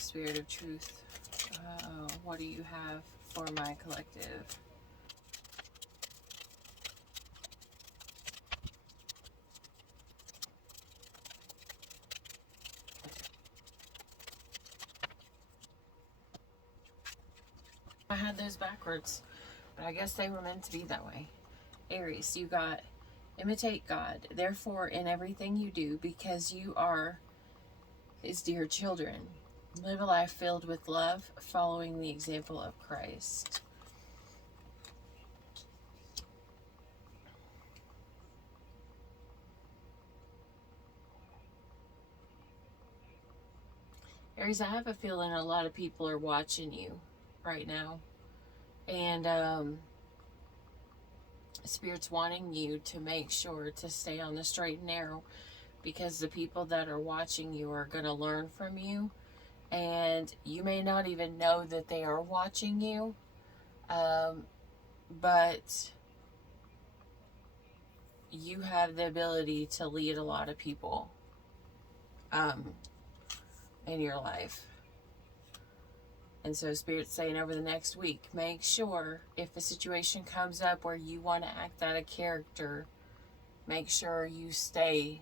Spirit of Truth. What do you have for my collective? I had those backwards, but I guess they were meant to be that way. Aries, you got imitate God, therefore in everything you do, because you are his dear children. Live a life filled with love, following the example of Christ. Aries, I have a feeling a lot of people are watching you right now. And Spirit's wanting you to make sure to stay on the straight and narrow, because the people that are watching you are going to learn from you. And you may not even know that they are watching you. But you have the ability to lead a lot of people in your life. And so Spirit's saying over the next week, make sure if a situation comes up where you want to act out a character, make sure you stay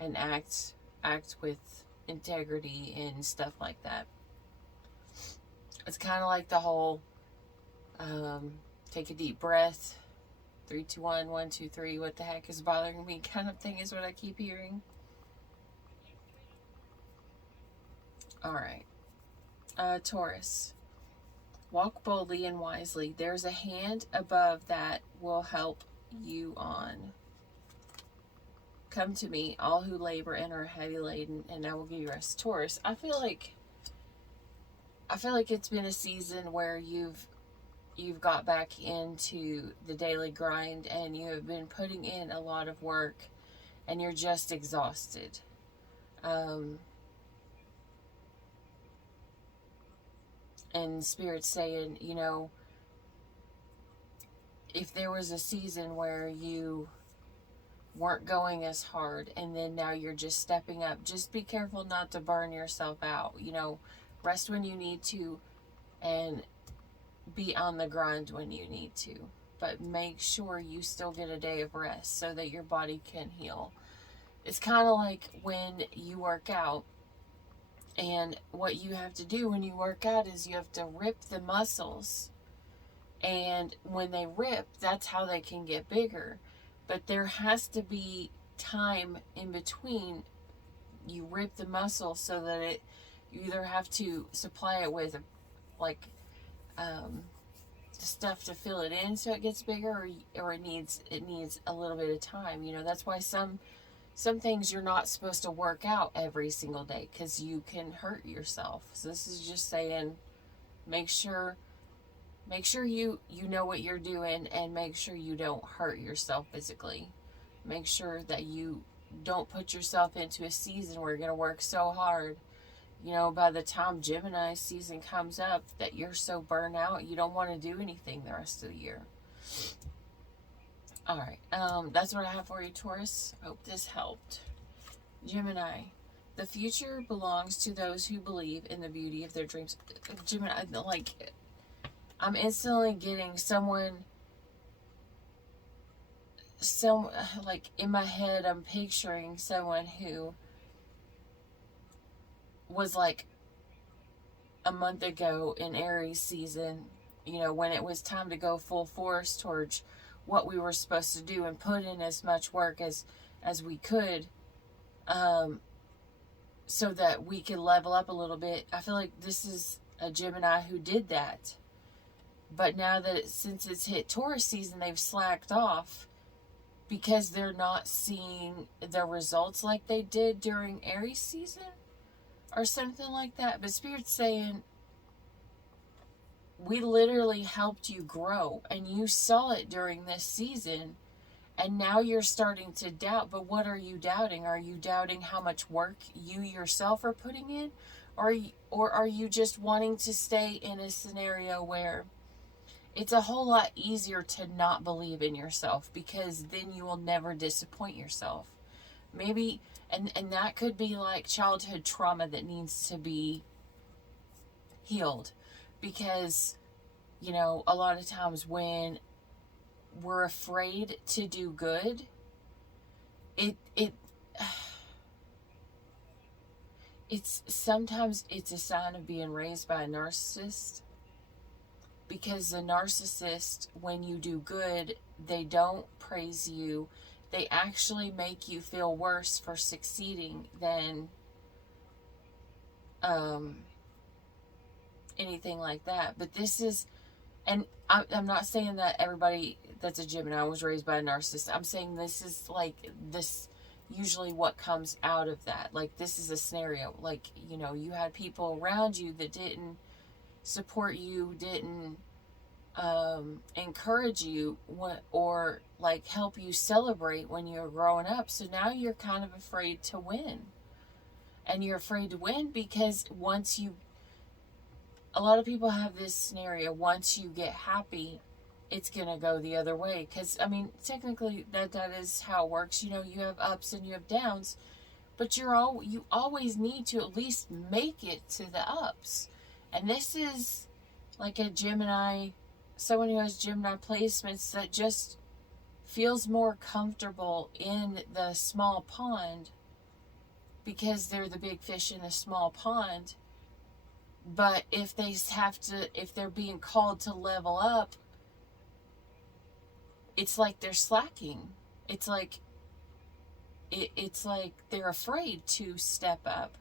and act with integrity and stuff like that. It's kind of like the whole take a deep breath, 3, 2, 1, 1, 2, 3, what the heck is bothering me kind of thing is what I keep hearing. Alright. Taurus. Walk boldly and wisely. There's a hand above that will help you on. Come to me, all who labor and are heavy laden, and I will give you rest. Taurus, I feel like it's been a season where you've got back into the daily grind, and you have been putting in a lot of work, and you're just exhausted. And Spirit's saying, you know, if there was a season where you weren't going as hard, and then now you're just stepping up, just be careful not to burn yourself out. You know, rest when you need to, and be on the grind when you need to. But make sure you still get a day of rest so that your body can heal. It's kind of like when you work out. And what you have to do when you work out is you have to rip the muscles. And when they rip, that's how they can get bigger. But there has to be time in between you rip the muscle, so that you either have to supply it with like stuff to fill it in so it gets bigger, or it needs a little bit of time. You know, that's why some things you're not supposed to work out every single day, because you can hurt yourself. So this is just saying, make sure you know what you're doing, and make sure you don't hurt yourself physically. Make sure that you don't put yourself into a season where you're going to work so hard. You know, by the time Gemini season comes up, that you're so burnt out, you don't want to do anything the rest of the year. Alright, that's what I have for you, Taurus. Hope this helped. Gemini. The future belongs to those who believe in the beauty of their dreams. Gemini, like, I'm instantly getting like, in my head, I'm picturing someone who was like a month ago in Aries season, you know, when it was time to go full force towards what we were supposed to do and put in as much work as we could, so that we could level up a little bit. I feel like this is a Gemini who did that. But now that since it's hit Taurus season, they've slacked off because they're not seeing the results like they did during Aries season or something like that. But Spirit's saying, we literally helped you grow, and you saw it during this season, and now you're starting to doubt. But what are you doubting? Are you doubting how much work you yourself are putting in? Or are you just wanting to stay in a scenario where it's a whole lot easier to not believe in yourself, because then you will never disappoint yourself? Maybe, and that could be like childhood trauma that needs to be healed. Because, you know, a lot of times when we're afraid to do good, it's sometimes it's a sign of being raised by a narcissist. Because the narcissist, when you do good, they don't praise you. They actually make you feel worse for succeeding than anything like that. But this is, and I'm not saying that everybody that's a Gemini was raised by a narcissist. I'm saying this is like this, usually what comes out of that. Like, this is a scenario. Like, you know, you had people around you that didn't support you, didn't encourage you, or like help you celebrate when you're growing up. So now you're kind of afraid to win. And you're afraid to win because a lot of people have this scenario, once you get happy, it's going to go the other way. Because, I mean, technically that is how it works. You know, you have ups and you have downs, but you always need to at least make it to the ups. And this is like a Gemini, someone who has Gemini placements that just feels more comfortable in the small pond because they're the big fish in the small pond. But if they're being called to level up, it's like they're slacking. It's like they're afraid to step up.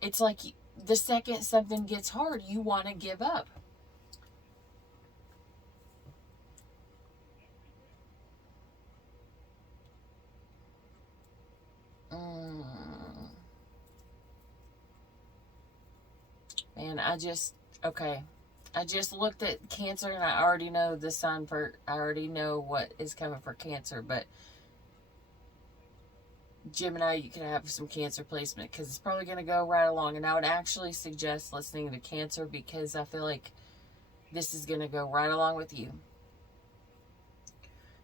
It's like the second something gets hard, you want to give up. Man, I just looked at Cancer, and I already know the sign I already know what is coming for Cancer, but Gemini, you can have some Cancer placement because it's probably going to go right along. And I would actually suggest listening to Cancer because I feel like this is going to go right along with you.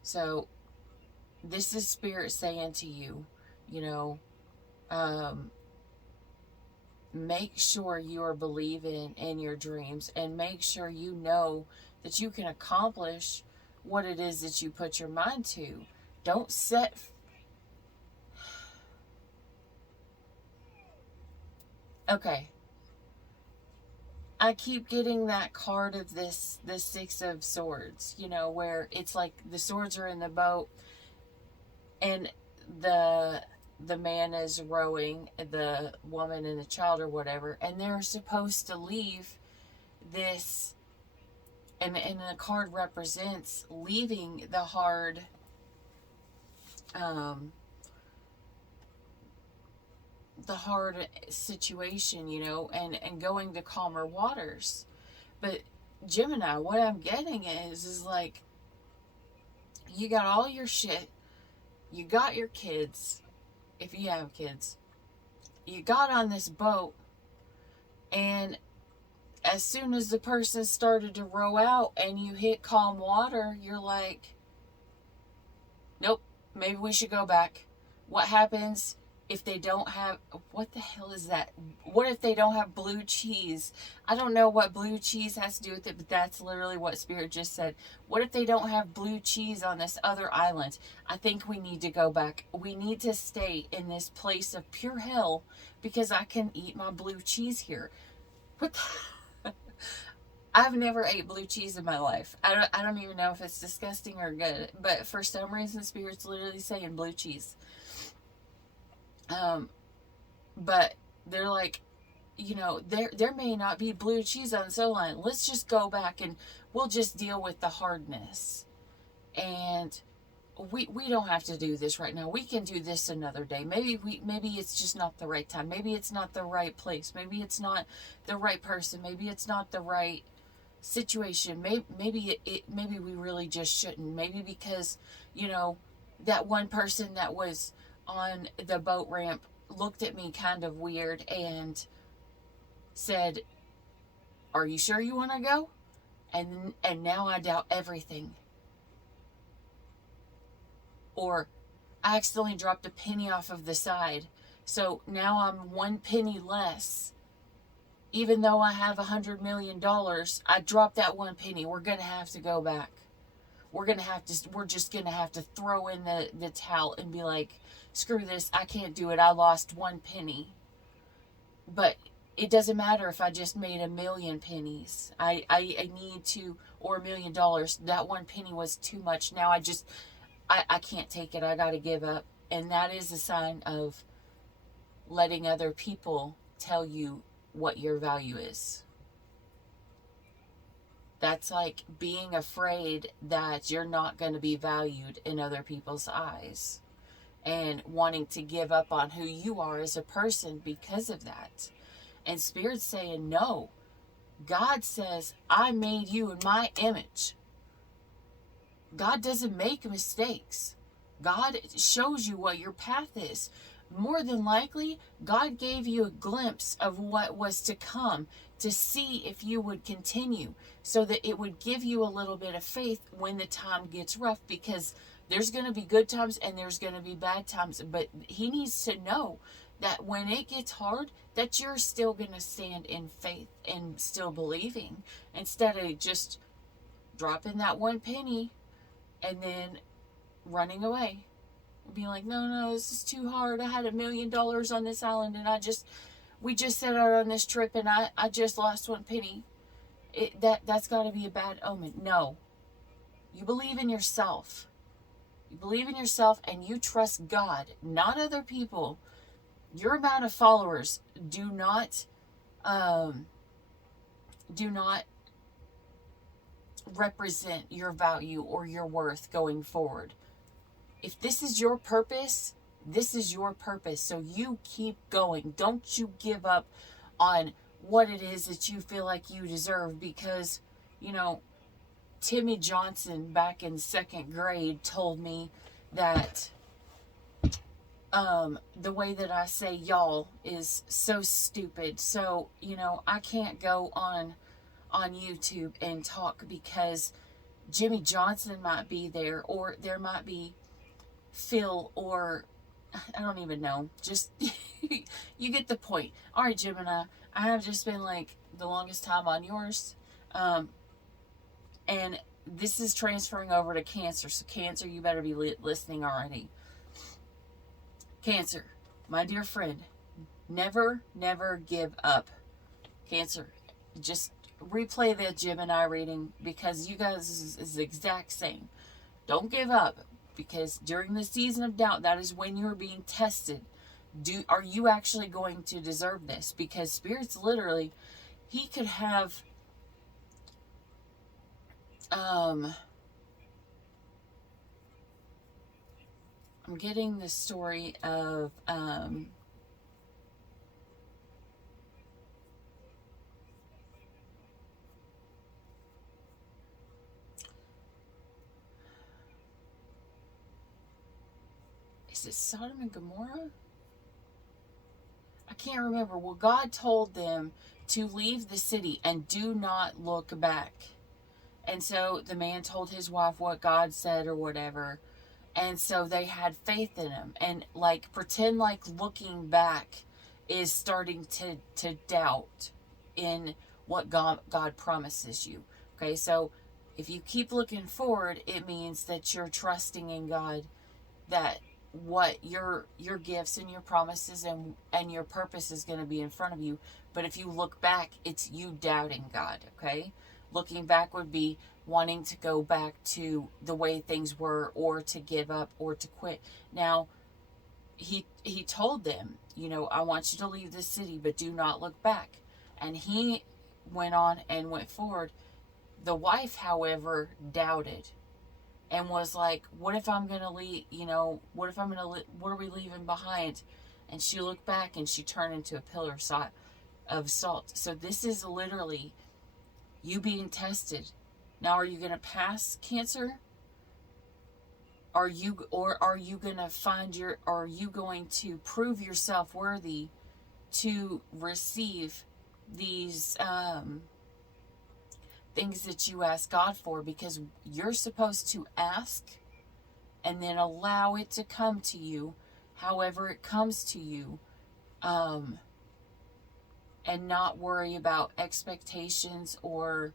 So this is Spirit saying to you, you know, make sure you are believing in your dreams, and make sure you know that you can accomplish what it is that you put your mind to. Don't set... Okay. I keep getting that card of the Six of Swords, you know, where it's like the swords are in the boat and the man is rowing, the woman and the child or whatever, and they're supposed to leave this, and the card represents leaving the hard situation, you know, and going to calmer waters. But Gemini, what I'm getting is like, you got all your shit, you got your kids, if you have kids, you got on this boat, and as soon as the person started to row out and you hit calm water, you're like, nope, maybe we should go back. What happens if they don't have, what the hell is that? What if they don't have blue cheese? I don't know what blue cheese has to do with it, but that's literally what Spirit just said. What if they don't have blue cheese on this other island? I think we need to go back. We need to stay in this place of pure hell because I can eat my blue cheese here. What the... I've never ate blue cheese in my life. I don't even know if it's disgusting or good, but for some reason Spirit's literally saying blue cheese. But they're like, you know, there may not be blue cheese on the line. Let's just go back and we'll just deal with the hardness. And we don't have to do this right now. We can do this another day. Maybe it's just not the right time. Maybe it's not the right place. Maybe it's not the right person. Maybe it's not the right situation. Maybe we really just shouldn't. Maybe because, you know, that one person that was on the boat ramp looked at me kind of weird and said, "Are you sure you want to go?" And now I doubt everything. Or I accidentally dropped a penny off of the side, so now I'm one penny less even though I have $100 million, I dropped that one penny. We're going to have to go back. We're just going to have to throw in the towel and be like, screw this. I can't do it. I lost one penny. But it doesn't matter if I just made 1,000,000 pennies. I need to, or $1,000,000. That one penny was too much. Now I can't take it. I got to give up. And that is a sign of letting other people tell you what your value is. That's like being afraid that you're not going to be valued in other people's eyes and wanting to give up on who you are as a person because of that. And Spirit's saying, no. God says, I made you in my image. God doesn't make mistakes. God shows you what your path is. More than likely, God gave you a glimpse of what was to come to see if you would continue, so that it would give you a little bit of faith when the time gets rough, because there's going to be good times and there's going to be bad times. But he needs to know that when it gets hard, that you're still going to stand in faith and still believing, instead of just dropping that one penny and then running away. Being like, no, this is too hard. I had $1,000,000 on this island, and we just set out on this trip, and I just lost one penny. That's got to be a bad omen. No, you believe in yourself. You believe in yourself, and you trust God, not other people. Your amount of followers do not represent your value or your worth going forward. If this is your purpose, this is your purpose. So you keep going. Don't you give up on what it is that you feel like you deserve, because, Timmy Johnson back in 2nd grade told me that the way that I say y'all is so stupid. So, I can't go on YouTube and talk because Jimmy Johnson might be there, or there might be Phil, or I don't even know. Just you get the point. All right, Gemini, I have just been like the longest time on yours, and this is transferring over to Cancer. So Cancer, you better be listening already. Cancer, my dear friend, never give up. Cancer, just replay the Gemini reading, because you guys is the exact same. Don't give up, because during the season of doubt, that is when you're being tested. Are you actually going to deserve this? Because Spirit's literally, he could have I'm getting the story of is it Sodom and Gomorrah? I can't remember. Well, God told them to leave the city and do not look back. And so the man told his wife what God said or whatever. And so they had faith in him. And like, pretend like looking back is starting to doubt in what God promises you. Okay, so if you keep looking forward, it means that you're trusting in God, that what your gifts and your promises and your purpose is going to be in front of you. But if you look back, it's you doubting God. Okay, looking back would be wanting to go back to the way things were, or to give up, or to quit. Now he told them, I want you to leave the city, but do not look back. And he went on and went forward. The wife, however, doubted and was like, what if I'm going to leave, what are we leaving behind? And she looked back and she turned into a pillar of salt. So this is literally you being tested. Now, are you going to pass, Cancer? Are you going to prove yourself worthy to receive these things that you ask God for? Because you're supposed to ask and then allow it to come to you however it comes to you, and and not worry about expectations, or,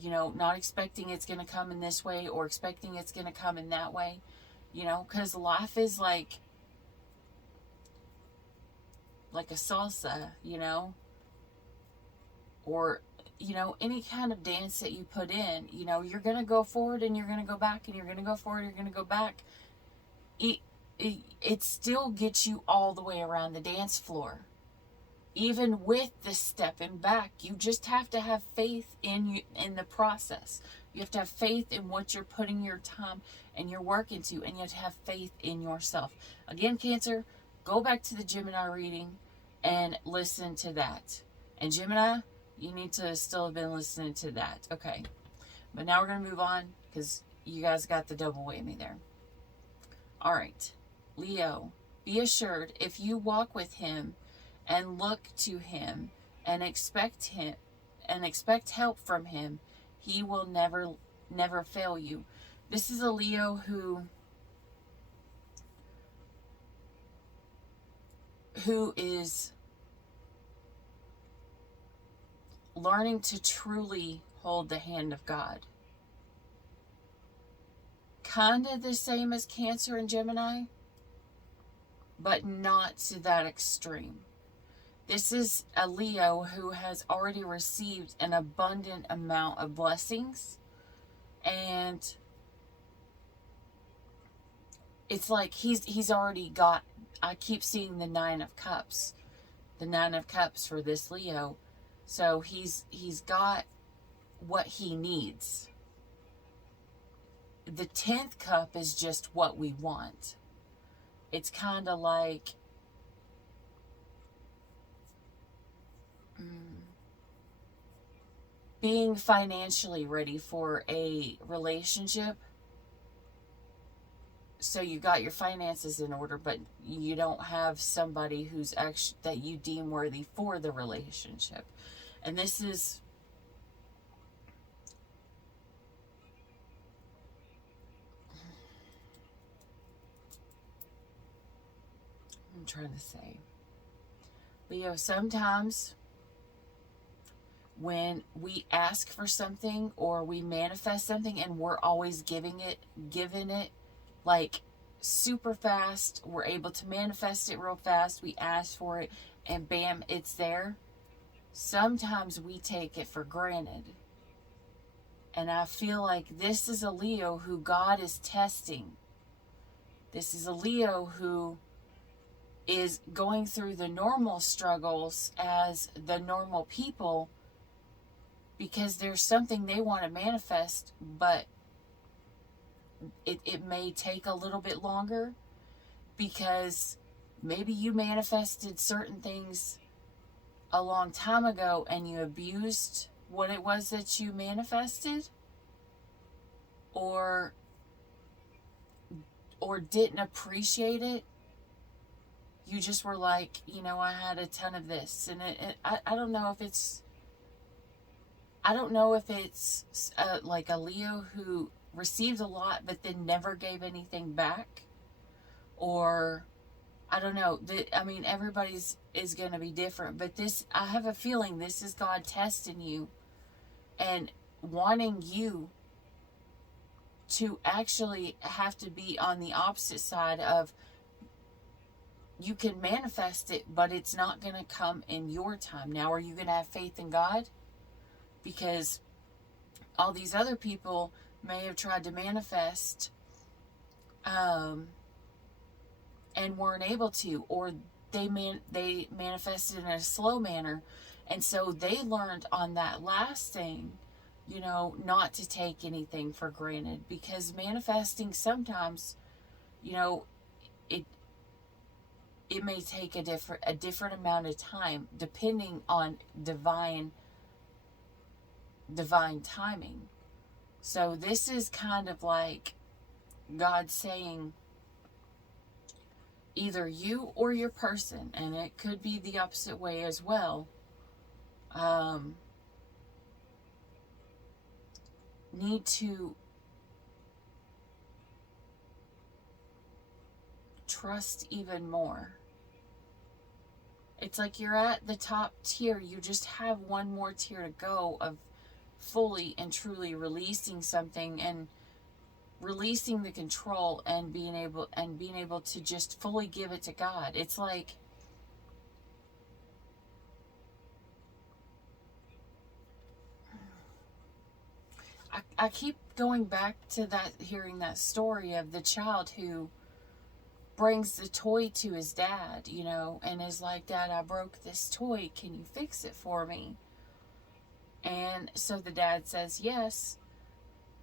you know, not expecting it's going to come in this way or expecting it's going to come in that way, you know, because life is like a salsa, you know, or, you know, any kind of dance that you put in, you know, you're going to go forward and you're going to go back, and you're going to go forward, you're going to go back. It still gets you all the way around the dance floor. Even with the stepping back, you just have to have faith in the process. You have to have faith in what you're putting your time and your work into, and you have to have faith in yourself. Again, Cancer, go back to the Gemini reading and listen to that. And Gemini, you need to still have been listening to that. Okay. But now we're going to move on, because you guys got the double whammy there. All right. Leo, be assured, if you walk with him and look to him and expect help from him, he will never fail you. This is a Leo who is learning to truly hold the hand of God. Kind of the same as Cancer and Gemini, but not to that extreme. This is a Leo who has already received an abundant amount of blessings, and it's like he's already got, I keep seeing the 9 of Cups. The 9 of Cups for this Leo. So he's got what he needs. The 10th cup is just what we want. It's kind of like being financially ready for a relationship. So you got your finances in order, but you don't have somebody who's actually that you deem worthy for the relationship. And this is I'm trying to say, Leo, sometimes when we ask for something or we manifest something and we're always giving it like super fast, we're able to manifest it real fast, we ask for it and bam, it's there. Sometimes we take it for granted. And I feel like this is a Leo who God is testing. This is a Leo who is going through the normal struggles as the normal people, because there's something they want to manifest, but it may take a little bit longer, because maybe you manifested certain things a long time ago and you abused what it was that you manifested, or didn't appreciate it. You just were like, you know, I had a ton of this, and I don't know if it's like a Leo who received a lot but then never gave anything back, or I don't know. I mean, everybody's is going to be different, but this, I have a feeling this is God testing you and wanting you to actually have to be on the opposite side of, you can manifest it, but it's not going to come in your time. Now, are you going to have faith in God? Because all these other people may have tried to manifest and weren't able to, or they manifested in a slow manner, and so they learned on that last thing, you know, not to take anything for granted, because manifesting sometimes, you know, it may take a different amount of time depending on divine timing. So this is kind of like God saying, either you or your person, and it could be the opposite way as well, need to trust even more It's like you're at the top tier. You just have one more tier to go of fully and truly releasing something and releasing the control and being able to just fully give it to God. It's like I keep going back to that, hearing that story of the child who brings the toy to his dad, you know, and is like, Dad, I broke this toy. Can you fix it for me? And so the dad says yes,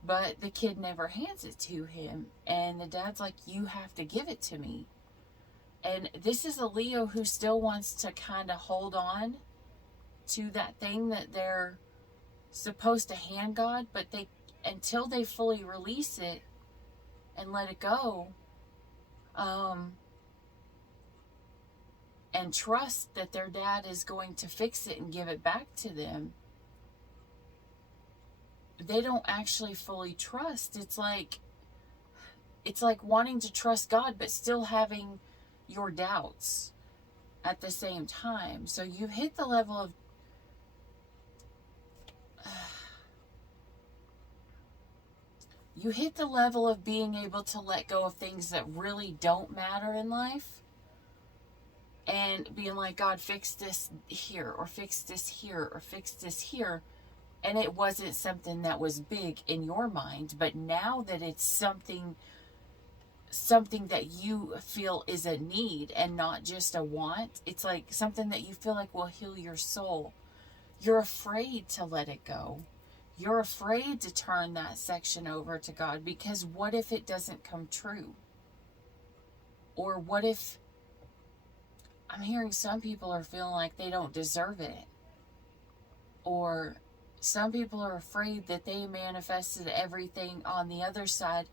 but the kid never hands it to him. And the dad's like, you have to give it to me. And this is a Leo who still wants to kind of hold on to that thing that they're supposed to hand God, but they, until they fully release it and let it go, and trust that their dad is going to fix it and give it back to them, they don't actually fully trust. It's like wanting to trust God but still having your doubts at the same time. So you've hit the level of being able to let go of things that really don't matter in life, and being like, God, fix this here, or fix this here, or fix this here. And it wasn't something that was big in your mind, but now that it's something that you feel is a need and not just a want, it's like something that you feel like will heal your soul. You're afraid to let it go. You're afraid to turn that section over to God, because what if it doesn't come true? Or what if, I'm hearing some people are feeling like they don't deserve it. Or some people are afraid that they manifested everything on the other side,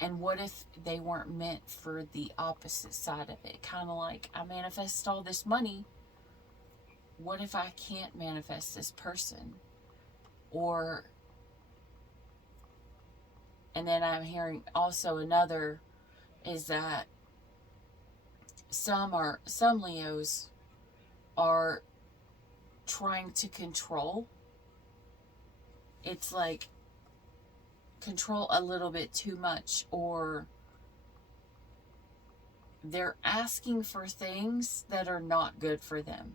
and what if they weren't meant for the opposite side of it? Kind of like, I manifested all this money. What if I can't manifest this person? Or, and then I'm hearing also another is that some Leos are trying to control. It's like control a little bit too much, or they're asking for things that are not good for them.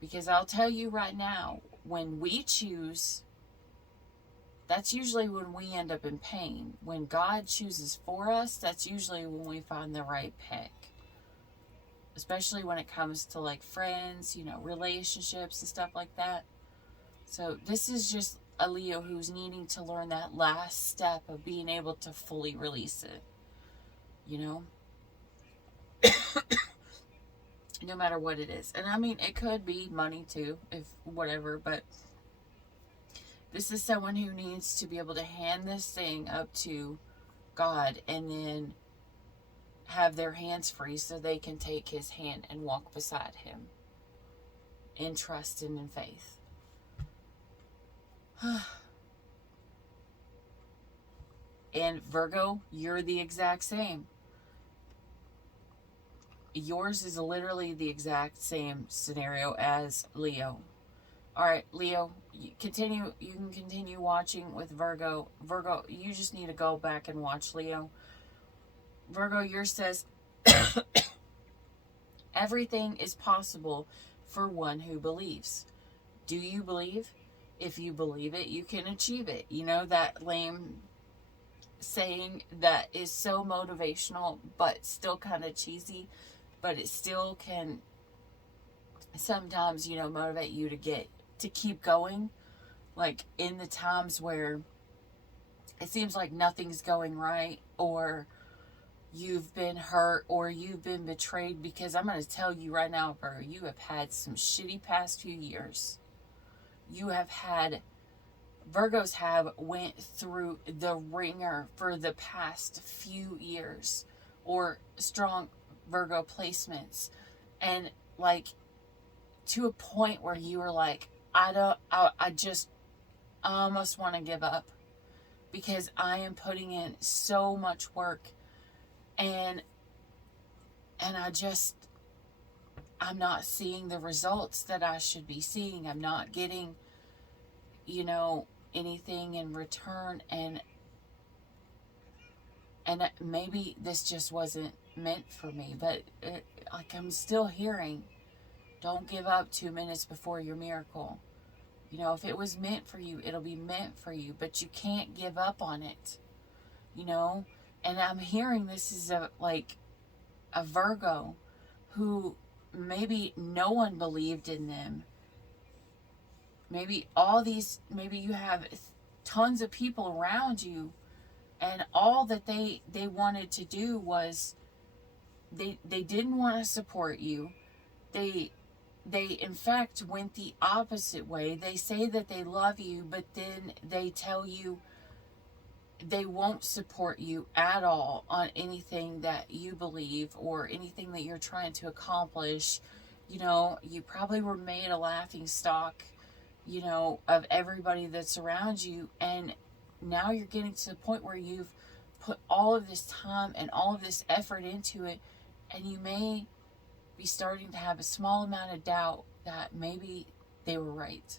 Because I'll tell you right now, when we choose, that's usually when we end up in pain. When God chooses for us, that's usually when we find the right pick. Especially when it comes to like friends, you know, relationships and stuff like that. So this is just a Leo who's needing to learn that last step of being able to fully release it. You know? No matter what it is. And I mean, it could be money too, if whatever, but this is someone who needs to be able to hand this thing up to God and then have their hands free so they can take his hand and walk beside him in trust and in faith. And Virgo, you're the exact same. Yours is literally the exact same scenario as Leo. All right, Leo, you can continue watching with Virgo. Virgo, you just need to go back and watch Leo. Virgo, yours says, everything is possible for one who believes. Do you believe? If you believe it, you can achieve it. You know, that lame saying that is so motivational, but still kind of cheesy, but it still can sometimes, you know, motivate you to keep going. Like in the times where it seems like nothing's going right, or you've been hurt, or you've been betrayed. Because I'm going to tell you right now, Virgo, you have had some shitty past few years. Virgos have went through the ringer for the past few years, or strong Virgo placements, and like to a point where you were like, I almost want to give up, because I am putting in so much work, and I'm not seeing the results that I should be seeing. I'm not getting, you know, anything in return. And maybe this just wasn't meant for me, but like I'm still hearing, don't give up 2 minutes before your miracle. You know, if it was meant for you, it'll be meant for you, but you can't give up on it, you know? And I'm hearing this is a Virgo who maybe no one believed in them. Maybe you have tons of people around you, and all that they wanted to do was they didn't want to support you. They in fact went the opposite way. They say that they love you, but then they tell you they won't support you at all on anything that you believe or anything that you're trying to accomplish. You know, you probably were made a laughing stock, you know, of everybody that's around you. And now you're getting to the point where you've put all of this time and all of this effort into it, and you may be starting to have a small amount of doubt that maybe they were right.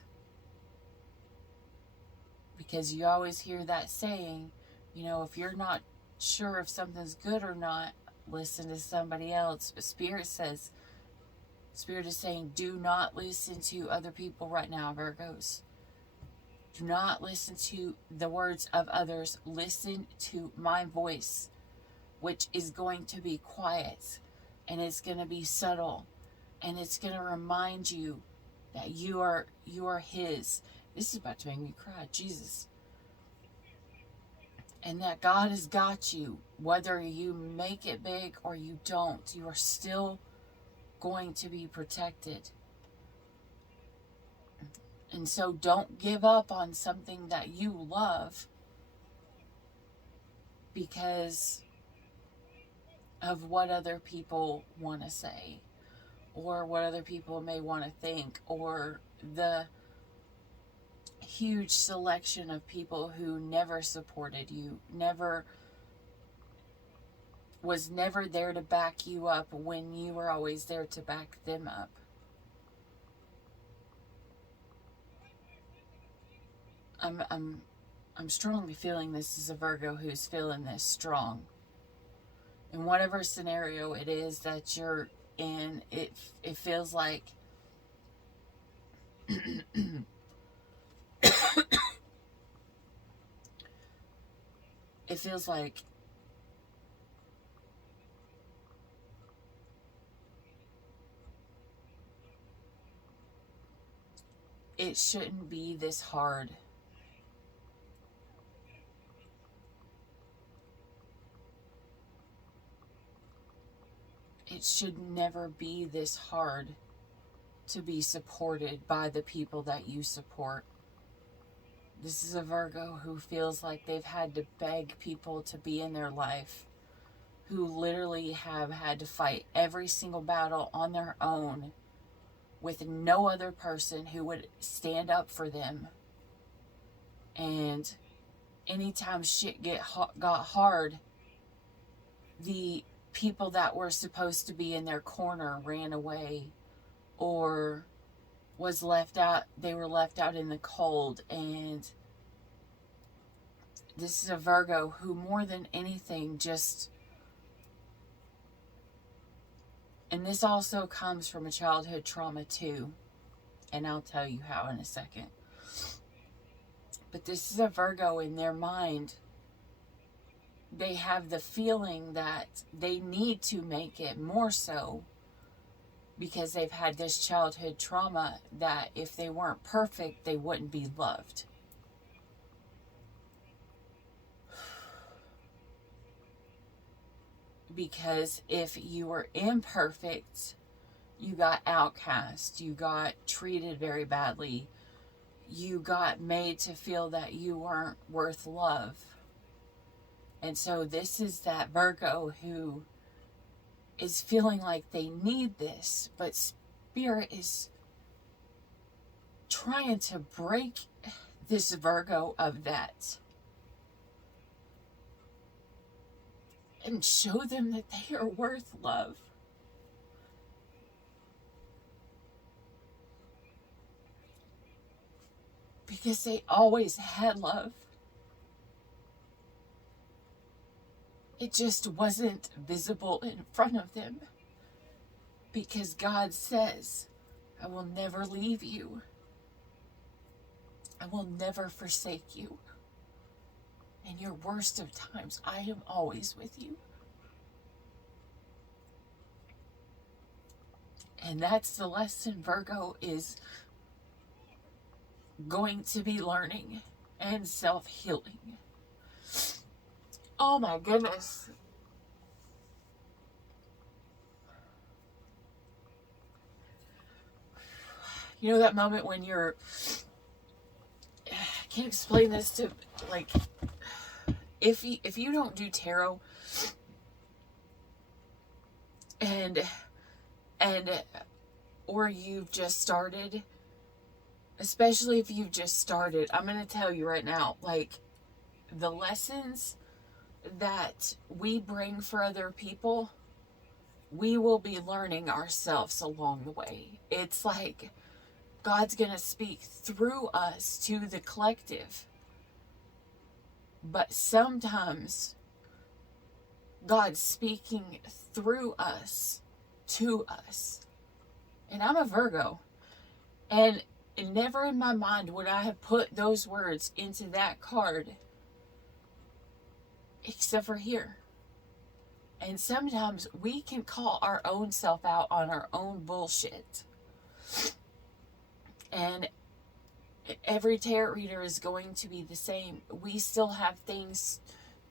Because you always hear that saying, you know, if you're not sure if something's good or not, listen to somebody else. But Spirit is saying, do not listen to other people right now, Virgos. Do not listen to the words of others. Listen to my voice, which is going to be quiet, and it's going to be subtle, and it's going to remind you that you are His. This is about to make me cry, Jesus. And that God has got you. Whether you make it big or you don't, you are still going to be protected. And so don't give up on something that you love because of what other people want to say, or what other people may want to think, or the huge selection of people who never supported you, was never there to back you up when you were always there to back them up. I'm strongly feeling this is a Virgo who's feeling this strong. In whatever scenario it is that you're in, it feels like it feels like it shouldn't be this hard. It should never be this hard to be supported by the people that you support. This is a Virgo who feels like they've had to beg people to be in their life, who literally have had to fight every single battle on their own with no other person who would stand up for them. And anytime shit got hard, the people that were supposed to be in their corner ran away or was left out. They were left out in the cold. And this is a Virgo who more than anything just, and this also comes from a childhood trauma too, and I'll tell you how in a second. But this is a Virgo, in their mind, they have the feeling that they need to make it more so because they've had this childhood trauma that if they weren't perfect, they wouldn't be loved. Because if you were imperfect, you got outcast, you got treated very badly, you got made to feel that you weren't worth love. And so this is that Virgo who is feeling like they need this, but Spirit is trying to break this Virgo of that and show them that they are worth love. because they always had love. It just wasn't visible in front of them, because God says, I will never leave you. I will never forsake you. In your worst of times, I am always with you. And that's the lesson Virgo is going to be learning, and self-healing. Oh my goodness. You know that moment when you're, I can't explain this to, like, if you don't do tarot, and or you've just started, especially if you've just started, I'm going to tell you right now, like, the lessons that we bring for other people, we will be learning ourselves along the way. It's like God's going to speak through us to the collective. But sometimes God's speaking through us to us. And I'm a Virgo. And never in my mind would I have put those words into that card, except for here. And sometimes we can call our own self out on our own bullshit. And every tarot reader is going to be the same. We still have things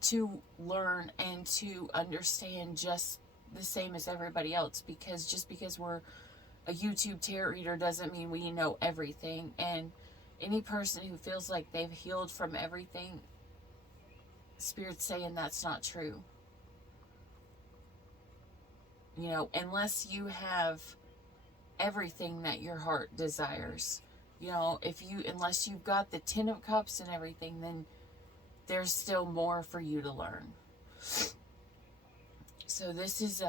to learn and to understand just the same as everybody else, because just because we're a YouTube tarot reader doesn't mean we know everything. And any person who feels like they've healed from everything, Spirit's saying that's not true. You know, unless you have everything that your heart desires. You know, unless you've got the 10 of Cups and everything, then there's still more for you to learn. So this is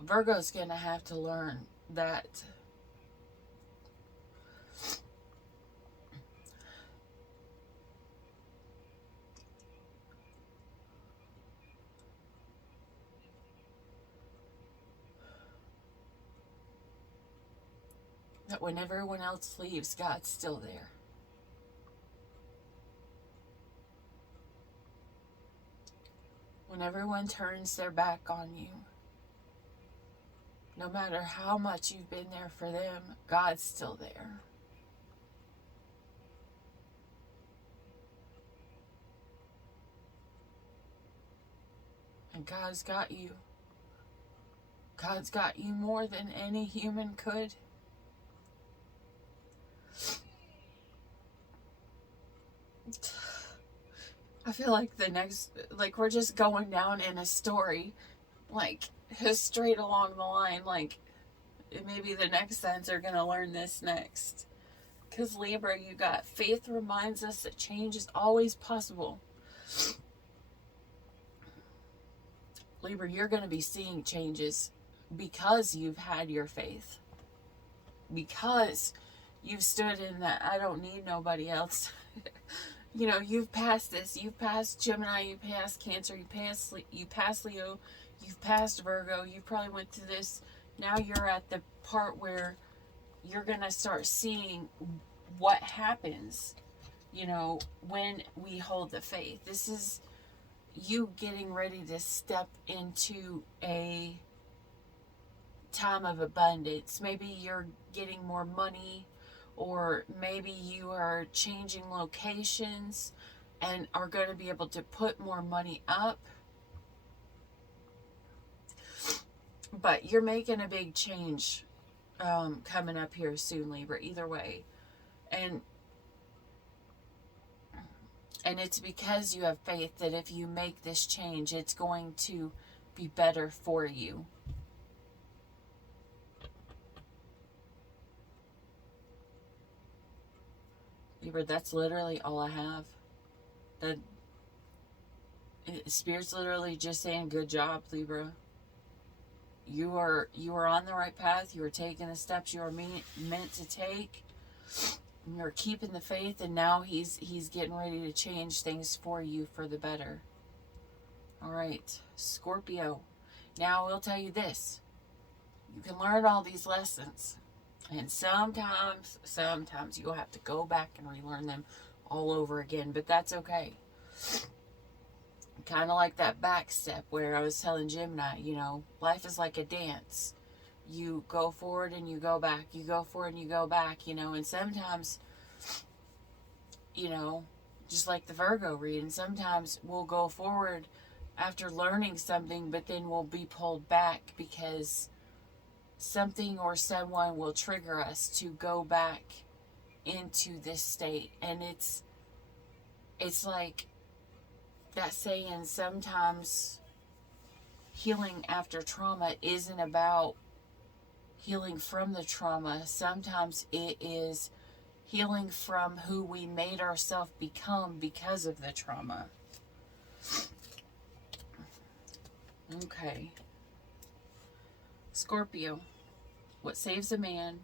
Virgo's going to have to learn that when everyone else leaves, God's still there. When everyone turns their back on you, no matter how much you've been there for them, God's still there. And God's got you. God's got you more than any human could. I feel like we're just going down in a story, like, straight along the line, like, maybe the next signs are going to learn this next. Because Libra, you got faith reminds us that change is always possible. Libra, you're going to be seeing changes because you've had your faith. Because you've stood in that I don't need nobody else. You know, you've passed this. You've passed Gemini. You passed Cancer. You passed Leo. You've passed Virgo. You probably went through this. Now you're at the part where you're going to start seeing what happens, you know, when we hold the faith. This is you getting ready to step into a time of abundance. Maybe you're getting more money, or maybe you are changing locations and are going to be able to put more money up. But you're making a big change coming up here soon, Libra, either way. And it's because you have faith that if you make this change, it's going to be better for you. Libra, that's literally all I have. That Spirit's literally just saying, good job, Libra. You are on the right path. You are taking the steps you are meant to take. You're keeping the faith, and now he's getting ready to change things for you for the better. All right, Scorpio. Now I will tell you this. You can learn all these lessons, and sometimes you'll have to go back and relearn them all over again, but that's okay. Kind of like that back step where I was telling Gemini, you know, life is like a dance. You go forward and you go back. You go forward and you go back, you know, and sometimes, you know, just like the Virgo reading, sometimes we'll go forward after learning something, but then we'll be pulled back because something or someone will trigger us to go back into this state. And it's like that saying, sometimes healing after trauma isn't about healing from the trauma. Sometimes it is healing from who we made ourselves become because of the trauma. Okay. Scorpio. What saves a man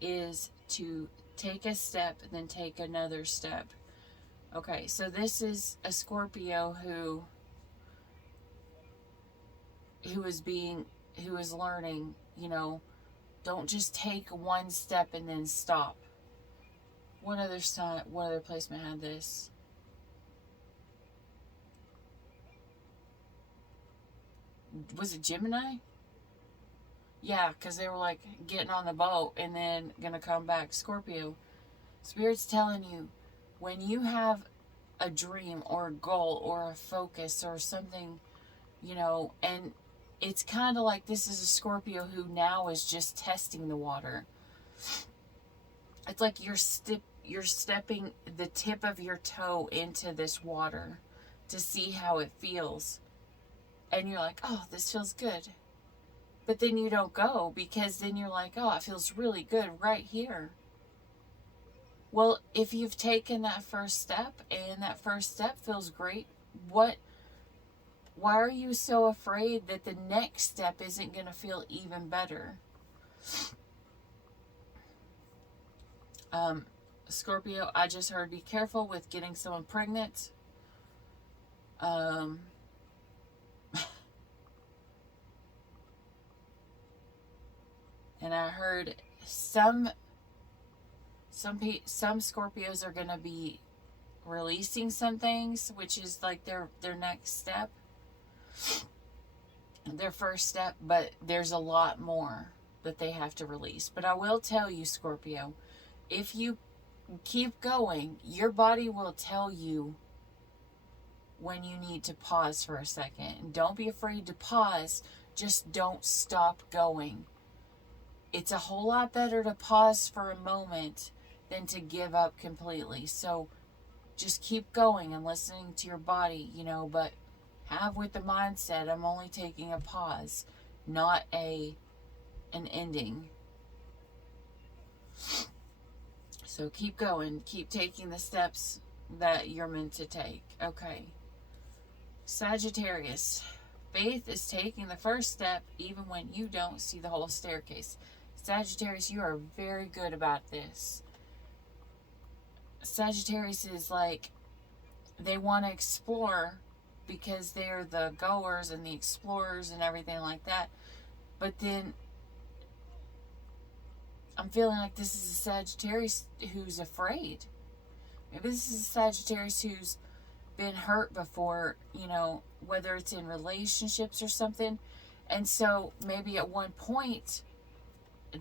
is to take a step and then take another step. Okay, so this is a Scorpio who is learning, you know, don't just take one step and then stop. What other placement had this? Was it Gemini? Yeah, because they were like getting on the boat and then gonna come back. Scorpio. Spirit's telling you, when you have a dream or a goal or a focus or something, you know, and it's kind of like this is a Scorpio who now is just testing the water. It's like you're stepping the tip of your toe into this water to see how it feels. And you're like, oh, this feels good. But then you don't go, because then you're like, oh, it feels really good right here. Well, if you've taken that first step and that first step feels great, why are you so afraid that the next step isn't going to feel even better? Scorpio, I just heard be careful with getting someone pregnant. And I heard some Scorpios are going to be releasing some things, which is like their next step, their first step, but there's a lot more that they have to release. But I will tell you, Scorpio, if you keep going, your body will tell you when you need to pause for a second. And don't be afraid to pause, just don't stop going. It's a whole lot better to pause for a moment than to give up completely. So just keep going and listening to your body, you know, but have with the mindset, I'm only taking a pause, not an ending. So keep going, keep taking the steps that you're meant to take. Okay. Sagittarius. Faith is taking the first step even when you don't see the whole staircase. Sagittarius, you are very good about this. Sagittarius is like, they want to explore because they're the goers and the explorers and everything like that. But then I'm feeling like this is a Sagittarius who's afraid. Maybe this is a Sagittarius who's been hurt before, you know, whether it's in relationships or something. And so maybe at one point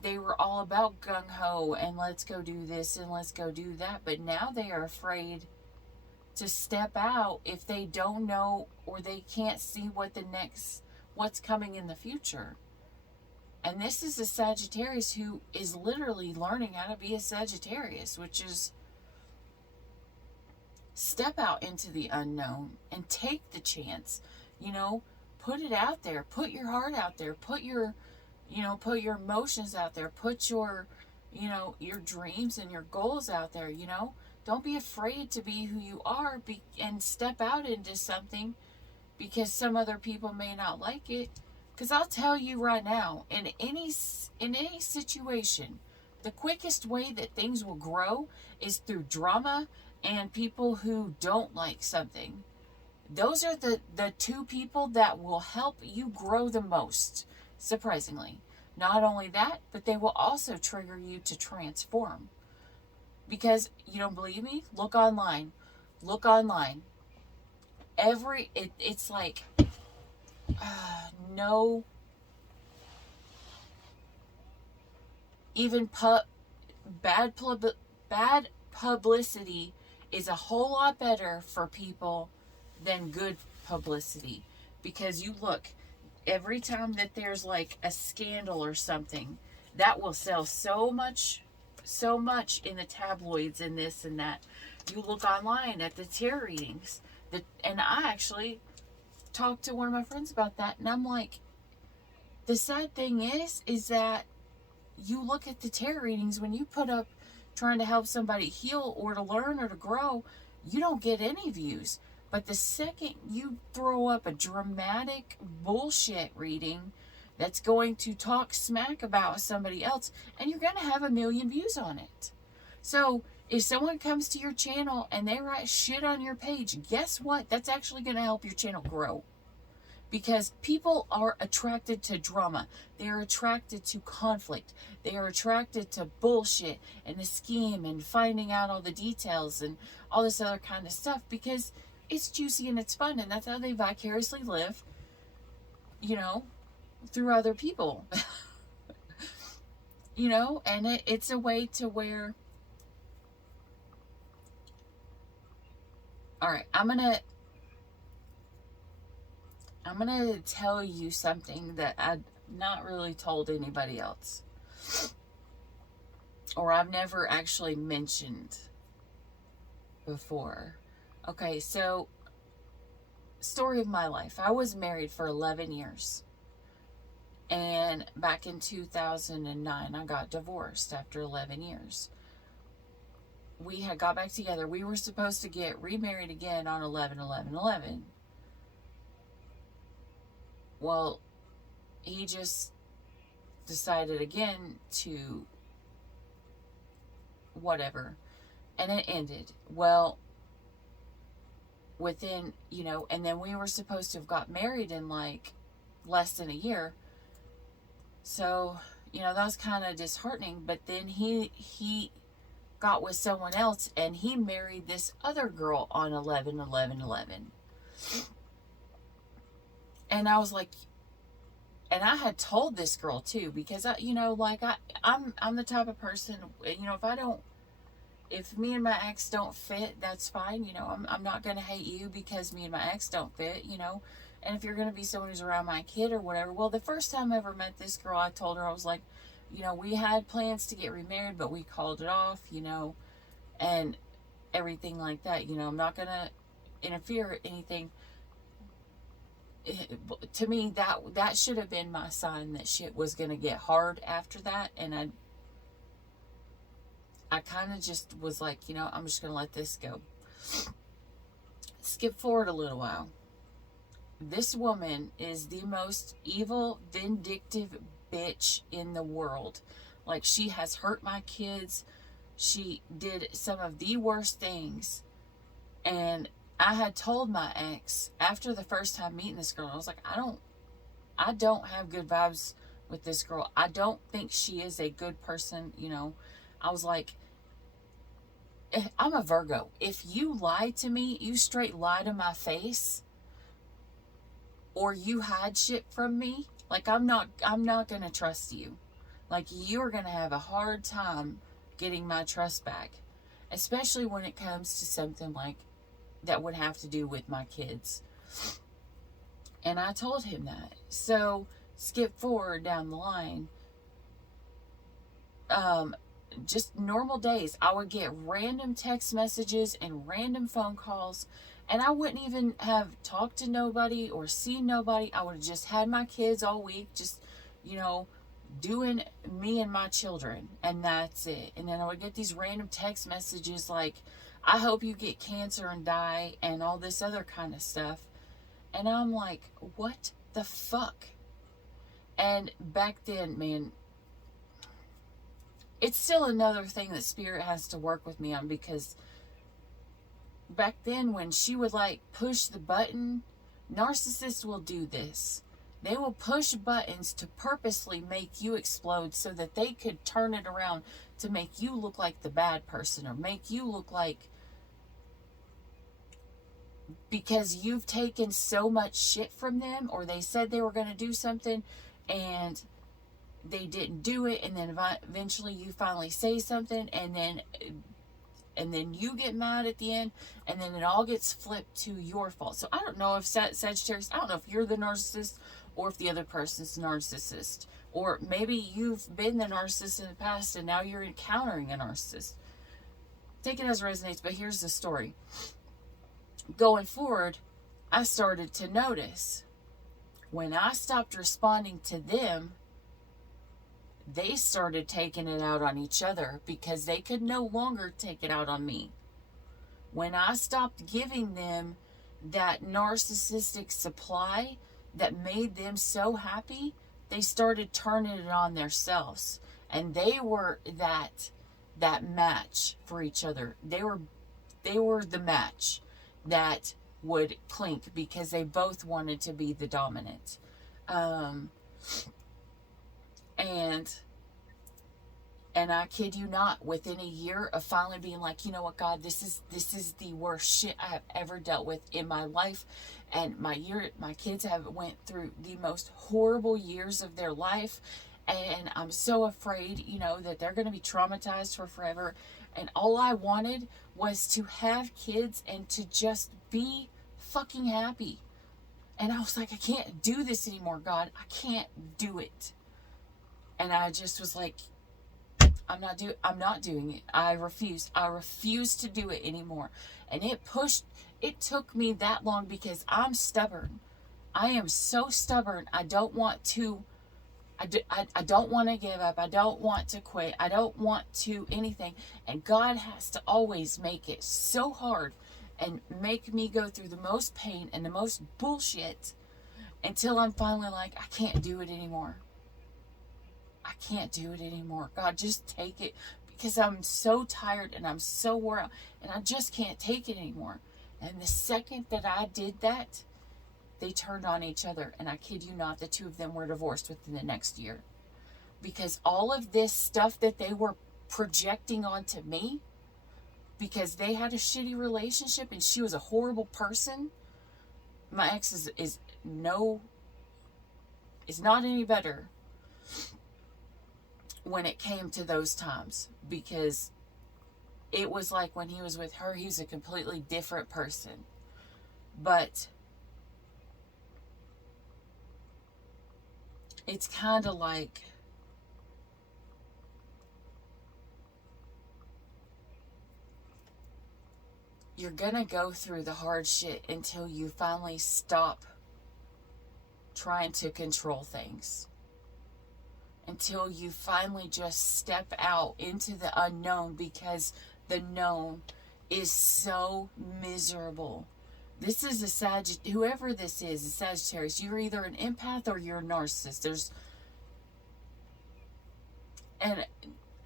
they were all about gung-ho and let's go do this and let's go do that. But now they are afraid to step out if they don't know or they can't see what's coming in the future. And this is a Sagittarius who is literally learning how to be a Sagittarius, which is step out into the unknown and take the chance, you know, put it out there, put your heart out there, put your emotions out there, put your dreams and your goals out there, you know. Don't be afraid to be who you are and step out into something because some other people may not like it. Because I'll tell you right now, in any situation, the quickest way that things will grow is through drama and people who don't like something. Those are the two people that will help you grow the most, surprisingly. Not only that, but they will also trigger you to transform. Because you don't believe me? Look online. Look online. It's like no, even bad publicity is a whole lot better for people than good publicity. Because you look, every time that there's like a scandal or something, that will sell so much in the tabloids and this and that. You look online at the tarot readings, and I actually talked to one of my friends about that, and I'm like, the sad thing is that you look at the tarot readings, when you put up trying to help somebody heal or to learn or to grow, you don't get any views. But the second you throw up a dramatic bullshit reading that's going to talk smack about somebody else, and you're going to have 1 million views on it. So if someone comes to your channel and they write shit on your page, guess what? That's actually going to help your channel grow. Because people are attracted to drama. They are attracted to conflict. They are attracted to bullshit and the scheme and finding out all the details and all this other kind of stuff, because it's juicy and it's fun, and that's how they vicariously live, through other people. And it's a way to where, all right, I'm gonna tell you something that I've not really told anybody else, or I've never actually mentioned before. Okay, so story of my life. I was married for 11 years. And back in 2009, I got divorced after 11 years. We had got back together. We were supposed to get remarried again on 11/11/11. Well, he just decided again to whatever. And it ended. Well, within, and then we were supposed to have got married in like less than a year. So, that was kind of disheartening. But then he got with someone else, and he married this other girl on 11/11/11. And I was like, and I had told this girl too, because I'm the type of person, if me and my ex don't fit, that's fine. I'm not going to hate you because me and my ex don't fit, and if you're going to be someone who's around my kid or whatever. Well, the first time I ever met this girl, I told her, I was like, we had plans to get remarried, but we called it off, and everything like that. I'm not going to interfere or anything. To me, that should have been my sign that shit was going to get hard after that. And I kind of just was like, I'm just going to let this go. Skip forward a little while. This woman is the most evil, vindictive bitch in the world. Like, she has hurt my kids. She did some of the worst things. And I had told my ex after the first time meeting this girl, I was like, I don't have good vibes with this girl. I don't think she is a good person. I was like, I'm a Virgo. If you lie to me, you straight lie to my face, or you hide shit from me, like, I'm not going to trust you. Like, you are going to have a hard time getting my trust back, especially when it comes to something like that would have to do with my kids. And I told him that. So skip forward down the line. Just normal days, I would get random text messages and random phone calls, and I wouldn't even have talked to nobody or seen nobody. I would have just had my kids all week, just, doing me and my children, and that's it. And then I would get these random text messages like, I hope you get cancer and die, and all this other kind of stuff. And I'm like, what the fuck? And back then, man, it's still another thing that Spirit has to work with me on, because back then when she would like push the button, narcissists will do this. They will push buttons to purposely make you explode so that they could turn it around to make you look like the bad person, or make you look like, because you've taken so much shit from them, or they said they were going to do something and they didn't do it, and then eventually you finally say something, and then you get mad at the end, and then it all gets flipped to your fault. So I don't know if Sagittarius, I don't know if you're the narcissist or if the other person's the narcissist, or maybe you've been the narcissist in the past and now you're encountering a narcissist. Take it as it resonates, but here's the story. Going forward, I started to notice when I stopped responding to them, they started taking it out on each other because they could no longer take it out on me. When I stopped giving them that narcissistic supply that made them so happy, they started turning it on themselves. And they were that match for each other. They were the match that would clink because they both wanted to be the dominant. And I kid you not, within a year of finally being like, you know what, God, this is the worst shit I have ever dealt with in my life. And my kids have went through the most horrible years of their life. And I'm so afraid, that they're going to be traumatized for forever. And all I wanted was to have kids and to just be fucking happy. And I was like, I can't do this anymore, God. I can't do it. And I just was like, I'm not doing it. I refuse to do it anymore. And it took me that long because I'm stubborn. I am so stubborn. I don't want to give up. I don't want to quit. I don't want to anything. And God has to always make it so hard and make me go through the most pain and the most bullshit until I'm finally like, I can't do it anymore. I can't do it anymore. God, just take it, because I'm so tired and I'm so wore out and I just can't take it anymore. And the second that I did that, they turned on each other. And I kid you not, the two of them were divorced within the next year. Because all of this stuff that they were projecting onto me, because they had a shitty relationship and she was a horrible person, my ex is not any better when it came to those times, because it was like when he was with her, he was a completely different person. But it's kind of like you're gonna go through the hard shit until you finally stop trying to control things. Until you finally just step out into the unknown, because the known is so miserable. This is a whoever this is, a Sagittarius. You're either an empath or you're a narcissist. And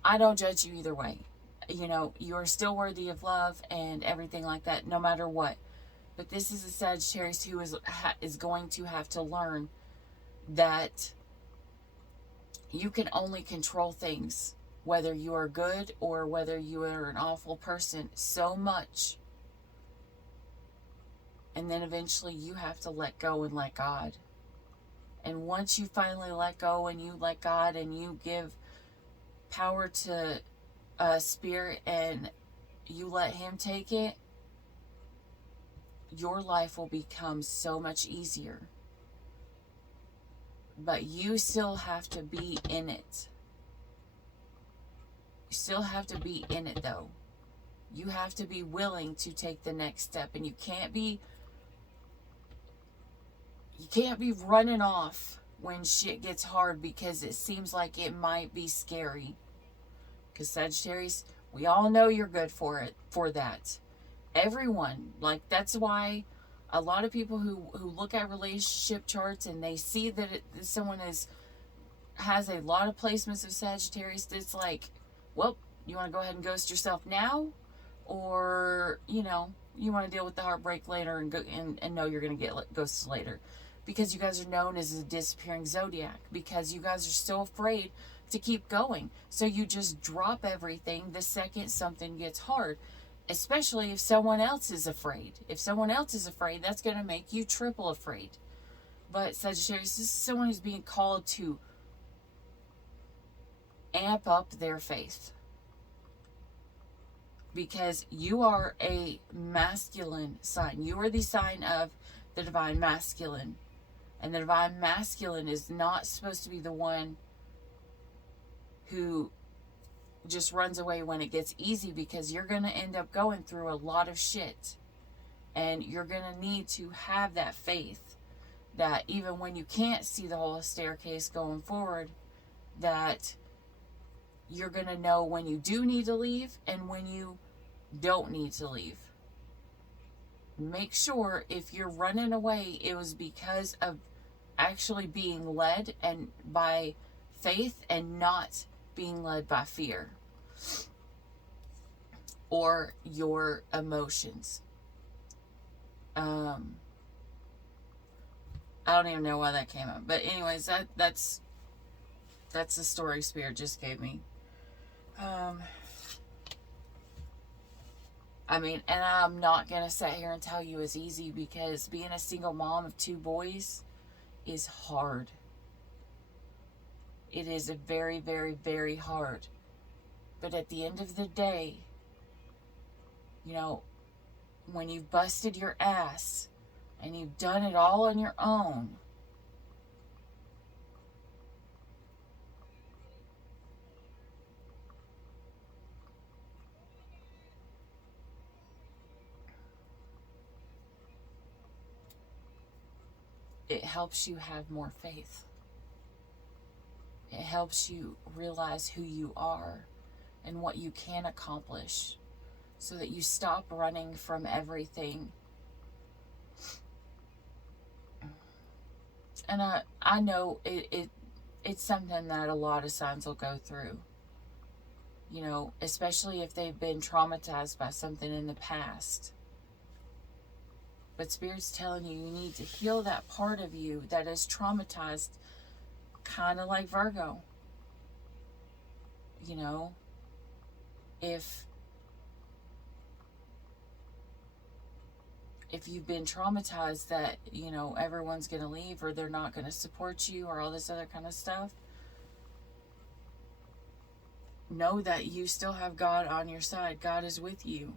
I don't judge you either way. You are still worthy of love and everything like that, no matter what. But this is a Sagittarius who is going to have to learn that you can only control things, whether you are good or whether you are an awful person, so much. And then eventually you have to let go and let God. And once you finally let go and you let God and you give power to Spirit and you let Him take it, your life will become so much easier. But you still have to be in it. You still have to be in it, though. You have to be willing to take the next step. And you can't be running off when shit gets hard because it seems like it might be scary. Because Sagittarius, we all know you're good for that. Everyone. Like, that's why a lot of people who look at relationship charts and they see that someone has a lot of placements of Sagittarius, it's like well, you want to go ahead and ghost yourself now, or, you know, you want to deal with the heartbreak later and go and know you're going to get ghosted later. Because you guys are known as a disappearing zodiac, because you guys are so afraid to keep going. So you just drop everything the second something gets hard, especially if someone else is afraid. If someone else is afraid, that's going to make you triple afraid. But Sagittarius, this is someone who's being called to amp up their faith, because you are a masculine sign. You are the sign of the divine masculine, and the divine masculine is not supposed to be the one who just runs away when it gets easy, because you're going to end up going through a lot of shit, and you're going to need to have that faith that even when you can't see the whole staircase going forward, that you're going to know when you do need to leave and when you don't need to leave. Make sure if you're running away, it was because of actually being led and by faith, and not being led by fear or your emotions. I don't even know why that came up, but anyways, that's the story Spirit just gave me. I mean, and I'm not gonna sit here and tell you it's easy, because being a single mom of 2 boys is hard. It is a very, very, very hard. But at the end of the day, you know, when you've busted your ass and you've done it all on your own, it helps you have more faith. It helps you realize who you are and what you can accomplish, so that you stop running from everything. And I know it's something that a lot of signs will go through. You know, especially if they've been traumatized by something in the past. But Spirit's telling you, you need to heal that part of you that is traumatized, kind of like Virgo. You know, if you've been traumatized that, you know, everyone's going to leave, or they're not going to support you, or all this other kind of stuff, know that you still have God on your side. God is with you.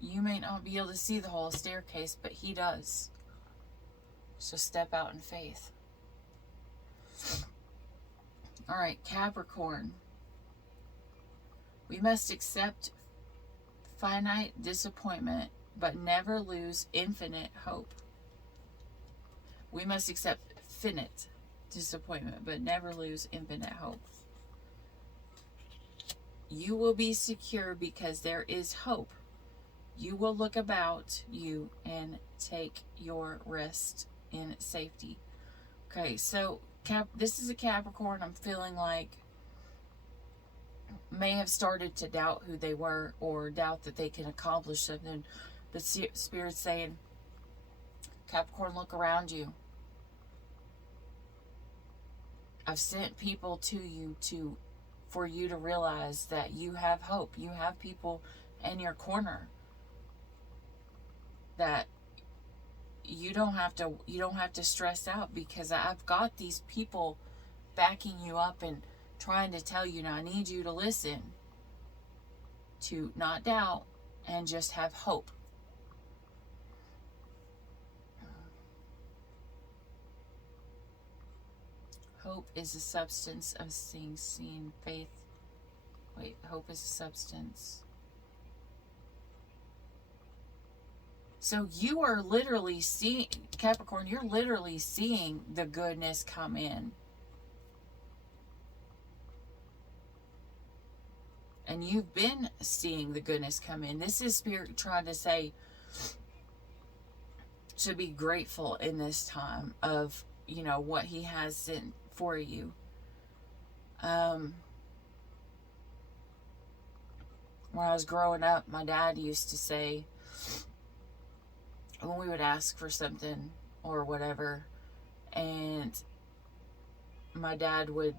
You may not be able to see the whole staircase, but He does. So step out in faith. All right, Capricorn. We must accept finite disappointment, but never lose infinite hope. We must accept finite disappointment, but never lose infinite hope. You will be secure because there is hope. You will look about you and take your rest in safety. Okay, so this is a Capricorn. I'm feeling like may have started to doubt who they were, or doubt that they can accomplish something. But Spirit's saying, Capricorn, look around you. I've sent people to you for you to realize that you have hope. You have people in your corner, that you don't have to stress out, because I've got these people backing you up and trying to tell you, now I need you to listen, to not doubt, and just have hope. Hope is a substance of seeing seen. Faith. Wait, hope is a substance. So you are literally seeing, Capricorn, you're literally seeing the goodness come in. And you've been seeing the goodness come in. This is Spirit trying to say, to be grateful in this time of, you know, what He has sent for you. When I was growing up, my dad used to say, when we would ask for something or whatever, and my dad would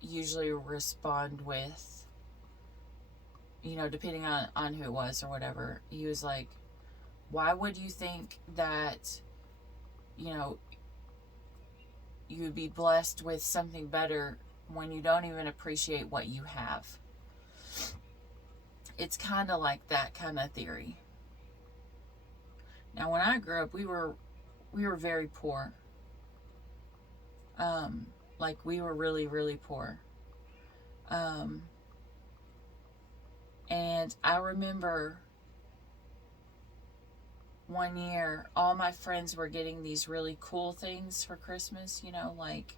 usually respond with, you know, depending on who it was or whatever, he was like, why would you think that, you know, you would be blessed with something better when you don't even appreciate what you have? It's kind of like that kind of theory. Now, when I grew up, we were very poor. Like, we were really, really poor. And I remember one year, all my friends were getting these really cool things for Christmas, you know, like,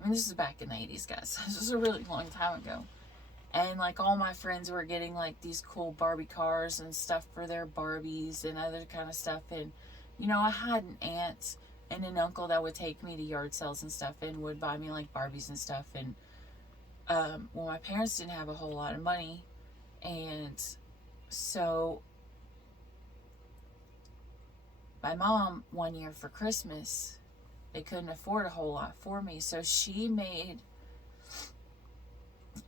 I mean, this is back in the 80s, guys. This was a really long time ago. And, like, all my friends were getting, like, these cool Barbie cars and stuff for their Barbies and other kind of stuff. And, you know, I had an aunt and an uncle that would take me to yard sales and stuff and would buy me, like, Barbies and stuff. And, well, my parents didn't have a whole lot of money. And so my mom, one year for Christmas, they couldn't afford a whole lot for me. So she made,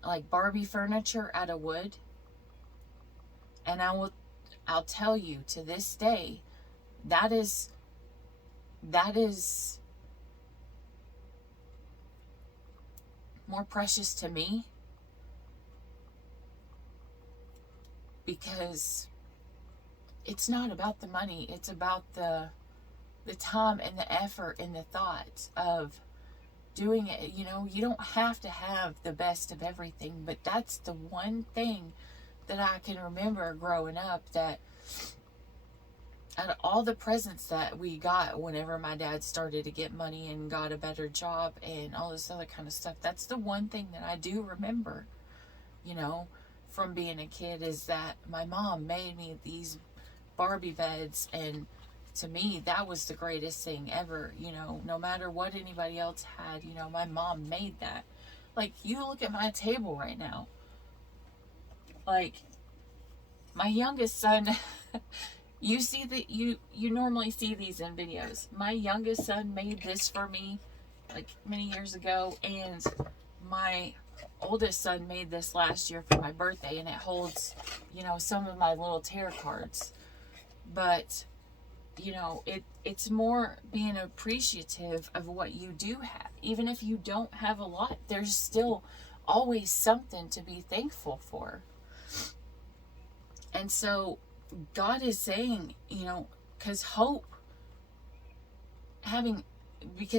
like, Barbie furniture out of wood. And I'll tell you, to this day, that is more precious to me, because it's not about the money. It's about the time and the effort and the thought of doing it. You know, you don't have to have the best of everything, but that's the one thing that I can remember growing up, that out of all the presents that we got whenever my dad started to get money and got a better job and all this other kind of stuff, that's the one thing that I do remember, you know, from being a kid, is that my mom made me these Barbie beds. And to me, that was the greatest thing ever. You know, no matter what anybody else had, you know, my mom made that. Like, you look at my table right now, like, my youngest son you see that you normally see these in videos. My youngest son made this for me, like, many years ago, and my oldest son made this last year for my birthday, and it holds, you know, some of my little tarot cards. But, you know, it's more being appreciative of what you do have. Even if you don't have a lot, there's still always something to be thankful for. And so God is saying, you know, because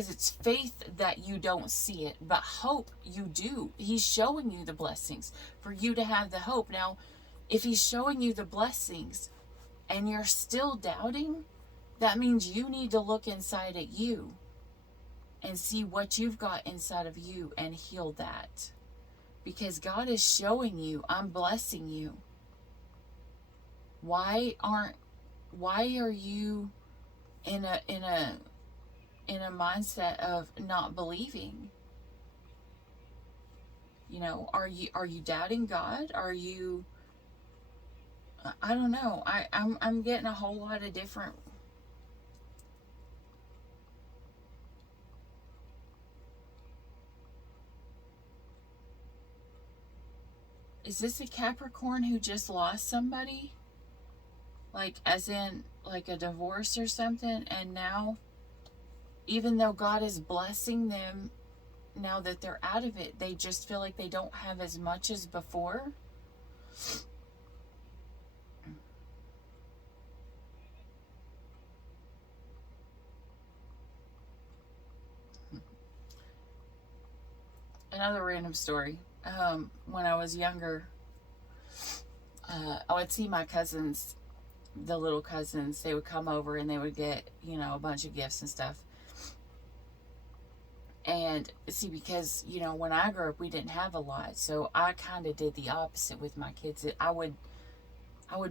it's faith that you don't see it, but hope you do. He's showing you the blessings for you to have the hope. Now, if he's showing you the blessings and you're still doubting, that means you need to look inside at you and see what you've got inside of you and heal that. Because God is showing you, I'm blessing you. Why are you in a mindset of not believing? You know, are you doubting God? Are you, I don't know. I'm getting a whole lot of different. Is this a Capricorn who just lost somebody? Like, as in, like, a divorce or something, and now, even though God is blessing them, now that they're out of it, they just feel like they don't have as much as before? Another random story. When I was younger, I would see my cousins, the little cousins, they would come over and they would get, you know, a bunch of gifts and stuff. And see, because, you know, when I grew up, we didn't have a lot, so I kind of did the opposite with my kids. I would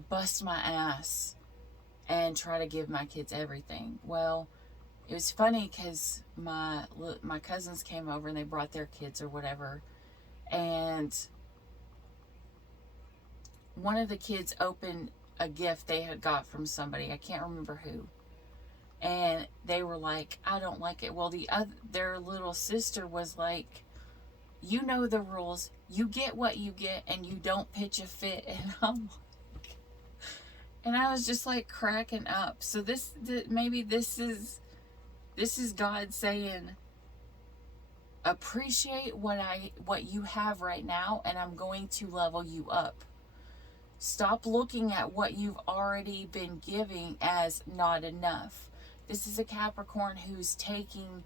bust my ass and try to give my kids everything. Well, it was funny because my cousins came over and they brought their kids or whatever, and one of the kids opened a gift they had got from somebody. I can't remember who. And they were like, I don't like it. Well, their little sister was like, you know the rules. You get what you get and you don't pitch a fit. And I was just like cracking up. So maybe this is God saying, appreciate what you have right now, and I'm going to level you up. Stop looking at what you've already been giving as not enough. This is a Capricorn who's taking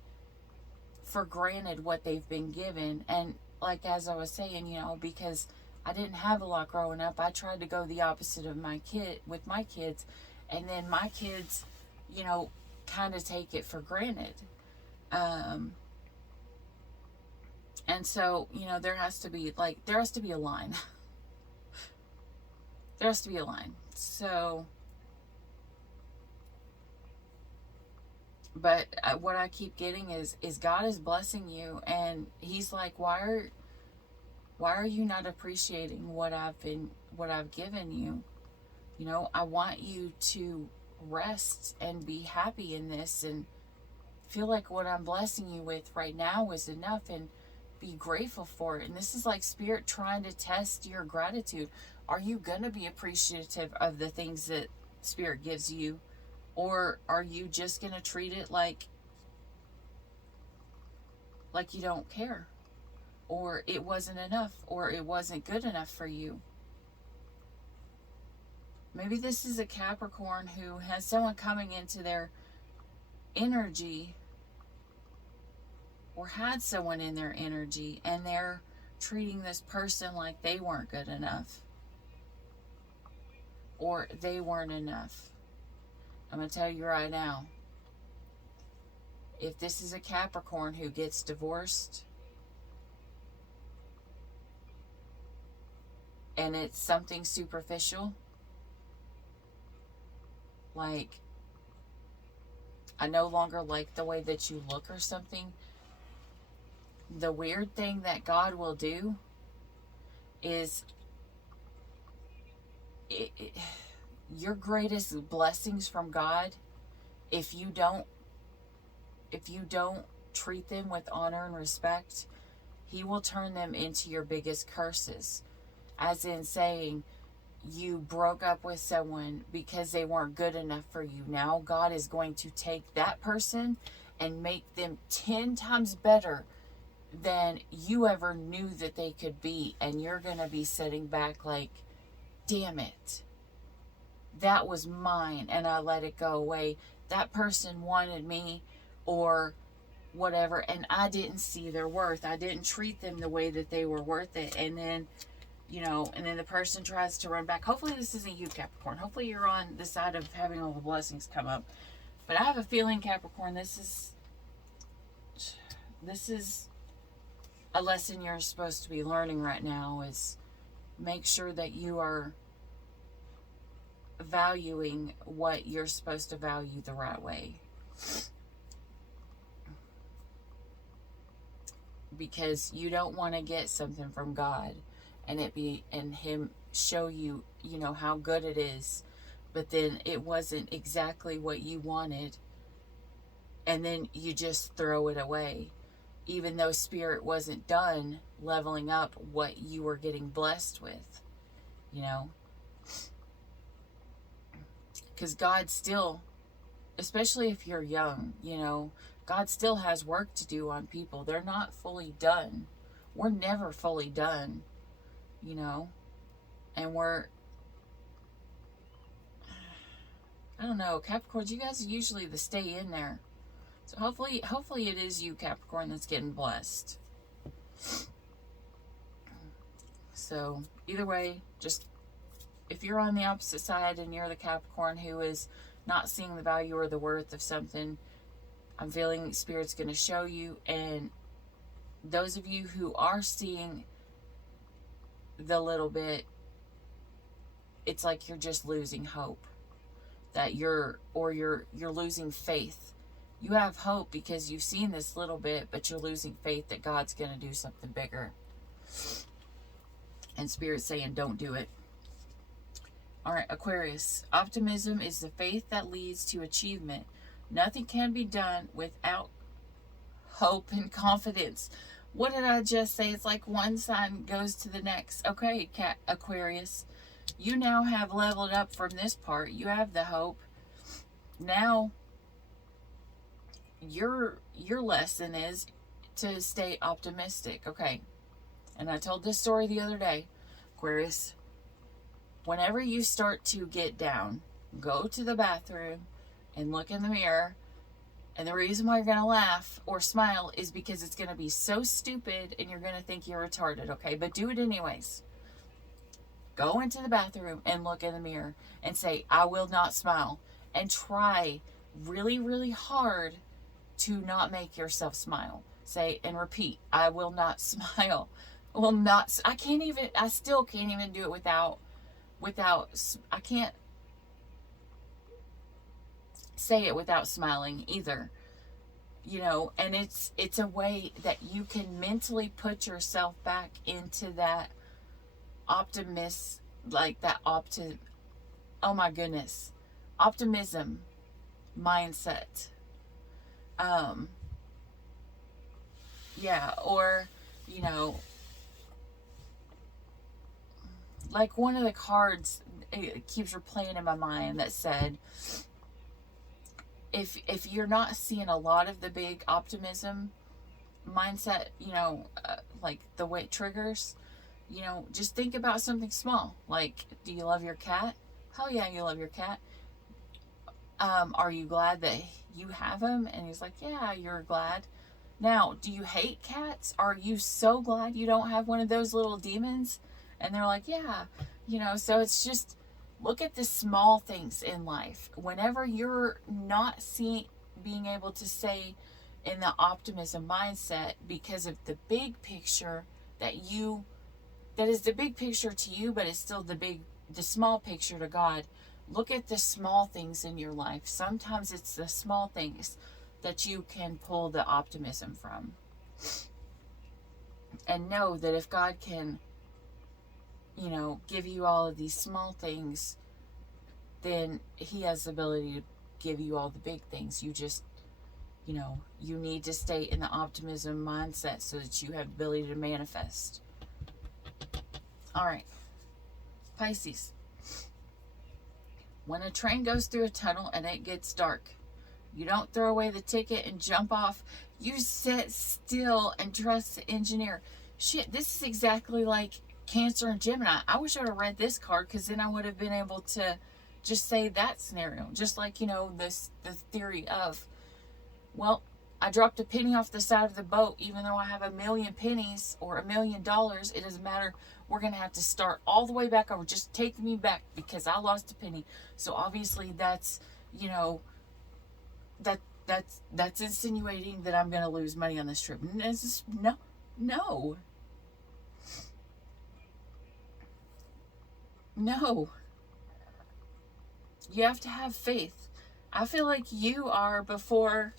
for granted what they've been given. And like, as I was saying, because I didn't have a lot growing up, I tried to go the opposite of with my kids. And then my kids, kind of take it for granted. And so, there has to be a line. There has to be a line. So, but what I keep getting is God is blessing you, and He's like, why are you not appreciating what I've given you? I want you to rest and be happy in this, and feel like what I'm blessing you with right now is enough, and be grateful for it. And this is like Spirit trying to test your gratitude. Are you going to be appreciative of the things that Spirit gives you? Or are you just going to treat it like you don't care? Or it wasn't enough? Or it wasn't good enough for you? Maybe this is a Capricorn who has someone coming into their energy, or had someone in their energy, and they're treating this person like they weren't good enough, or they weren't enough. I'm going to tell you right now, if this is a Capricorn who gets divorced, and it's something superficial, like, I no longer like the way that you look or something, the weird thing that God will do is your greatest blessings from God, if you don't treat them with honor and respect, He will turn them into your biggest curses. As in saying, you broke up with someone because they weren't good enough for you. Now God is going to take that person and make them 10 times better than you ever knew that they could be. And you're going to be sitting back like, damn it, that was mine and I let it go away. That person wanted me or whatever, and I didn't see their worth. I didn't treat them the way that they were worth it. And then, and then the person tries to run back. Hopefully this isn't you, Capricorn. Hopefully you're on the side of having all the blessings come up. But I have a feeling, Capricorn, this is a lesson you're supposed to be learning right now, is make sure that you are valuing what you're supposed to value the right way. Because you don't want to get something from God and Him show you, how good it is, but then it wasn't exactly what you wanted, and then you just throw it away, even though Spirit wasn't done leveling up what you were getting blessed with, because God still, especially if you're young, God still has work to do on people. They're not fully done. We're never fully done, and I don't know, Capricorns, you guys are usually the stay in there. So hopefully it is you, Capricorn, that's getting blessed. So either way, just if you're on the opposite side and you're the Capricorn who is not seeing the value or the worth of something, I'm feeling Spirit's going to show you. And those of you who are seeing the little bit, it's like you're just losing hope, that you're losing faith You have hope because you've seen this little bit, but you're losing faith that God's going to do something bigger. And Spirit's saying, don't do it. All right, Aquarius. Optimism is the faith that leads to achievement. Nothing can be done without hope and confidence. What did I just say? It's like one sign goes to the next. Okay, Aquarius. You now have leveled up from this part. You have the hope. Now, your lesson is to stay optimistic. Okay. And I told this story the other day, Aquarius. Whenever you start to get down, go to the bathroom and look in the mirror. And the reason why you're going to laugh or smile is because it's going to be so stupid and you're going to think you're retarded, okay? But do it anyways. Go into the bathroom and look in the mirror and say, I will not smile. And try really, really hard to not make yourself smile. Say and repeat, I will not smile. Will not. I still can't even do it without, I can't say it without smiling either. You know, and it's a way that you can mentally put yourself back into that oh my goodness, optimism mindset. Yeah, or, you know, like one of the cards, it keeps replaying in my mind that said, if you're not seeing a lot of the big optimism mindset, you know, like the way it triggers, you know, just think about something small. Like, do you love your cat? Hell yeah, you love your cat. Are you glad that you have him? And he's like, yeah, you're glad. Now, do you hate cats? Are you so glad you don't have one of those little demons? And they're like, yeah, you know, so it's just, look at the small things in life. Whenever you're not being able to stay in the optimism mindset because of the big picture that is the big picture to you, but it's still the small picture to God. Look at the small things in your life. Sometimes it's the small things that you can pull the optimism from. And know that if God can, you know, give you all of these small things, then He has the ability to give you all the big things. You just, you know, you need to stay in the optimism mindset so that you have the ability to manifest. All right, Pisces. When a train goes through a tunnel and it gets dark, you don't throw away the ticket and jump off. You sit still and trust the engineer. Shit, this is exactly like Cancer and Gemini. I wish I would have read this card, because then I would have been able to just say that scenario. Just like, you know, the theory of, well, I dropped a penny off the side of the boat. Even though I have a million pennies or $1 million, it doesn't matter. We're going to have to start all the way back over. Just take me back because I lost a penny. So obviously that's, you know, that's insinuating that I'm going to lose money on this trip. No. You have to have faith. I feel like you're before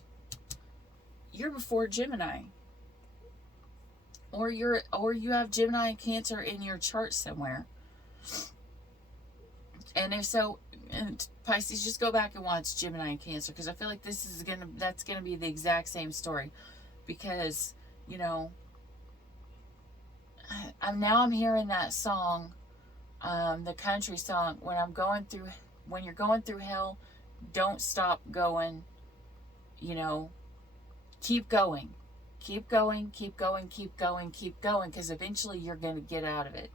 Gemini. Or you have Gemini and Cancer in your chart somewhere. And if so, and Pisces, just go back and watch Gemini and Cancer, because I feel like that's gonna be the exact same story. Because, you know, I'm hearing that song, the country song, when you're going through hell, don't stop going, you know, keep going, because eventually you're going to get out of it.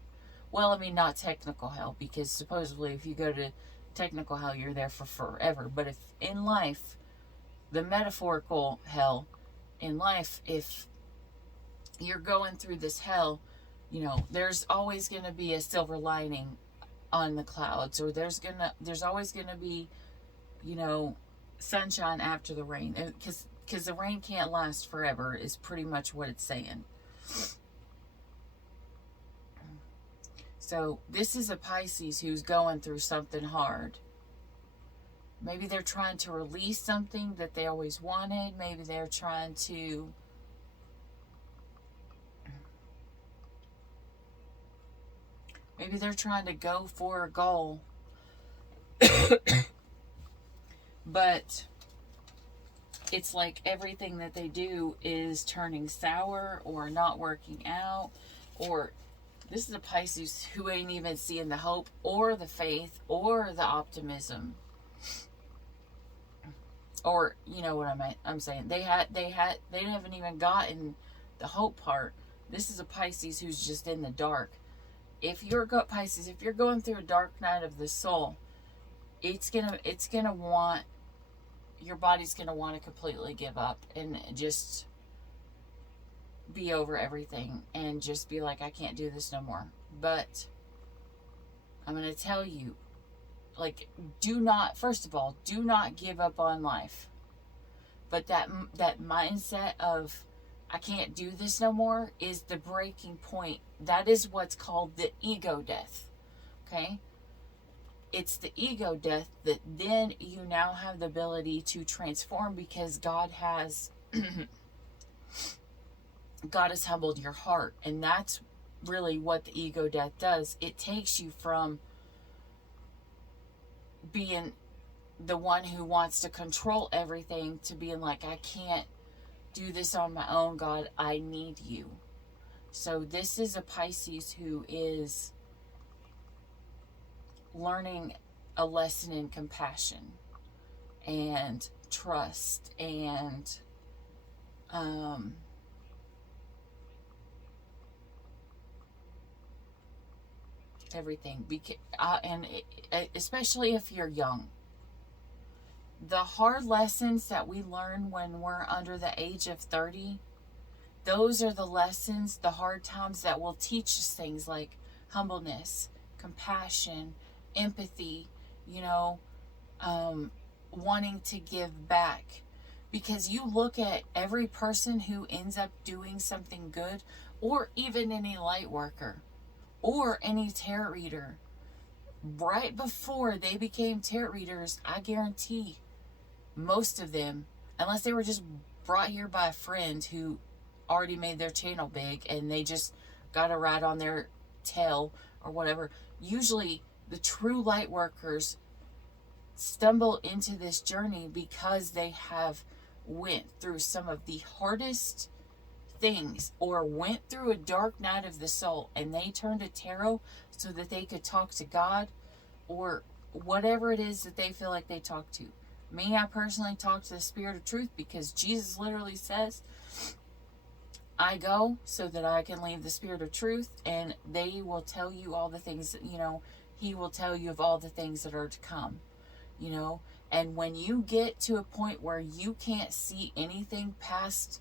Well, I mean, not technical hell, because supposedly if you go to technical hell, you're there for forever. But if in life, the metaphorical hell in life, if you're going through this hell, you know, there's always going to be a silver lining on the clouds, or there's always going to be, you know, sunshine after the rain, because the rain can't last forever is pretty much what it's saying. So this is a Pisces who's going through something hard, Maybe they're trying to release something that they always wanted. Maybe they're trying to go for a goal. But it's like everything that they do is turning sour or not working out. Or this is a Pisces who ain't even seeing the hope or the faith or the optimism. Or, you know what I'm saying. They haven't even gotten the hope part. This is a Pisces who's just in the dark. Pisces, if you're going through a dark night of the soul, it's gonna want, your body's gonna want to completely give up and just be over everything and just be like, I can't do this no more. But I'm gonna tell you, like, first of all, do not give up on life. But that mindset of, I can't do this no more, is the breaking point. That is what's called the ego death. Okay? It's the ego death that then you now have the ability to transform, because God has humbled your heart. And that's really what the ego death does. It takes you from being the one who wants to control everything to being like, I can't do this on my own, God, I need you. So this is a Pisces who is learning a lesson in compassion and trust and everything. Especially if you're young. The hard lessons that we learn when we're under the age of 30, those are the lessons, the hard times that will teach us things like humbleness, compassion, empathy, wanting to give back. Because you look at every person who ends up doing something good, or even any light worker, or any tarot reader, right before they became tarot readers, I guarantee most of them, unless they were just brought here by a friend who already made their channel big and they just got a rat on their tail or whatever, usually the true light workers stumble into this journey because they have went through some of the hardest things, or went through a dark night of the soul, and they turned to tarot so that they could talk to God, or whatever it is that they feel like they talk to. Me, I personally talk to the Spirit of Truth, because Jesus literally says, I go so that I can leave the Spirit of Truth, and they will tell you all the things that, He will tell you of all the things that are to come, And when you get to a point where you can't see anything past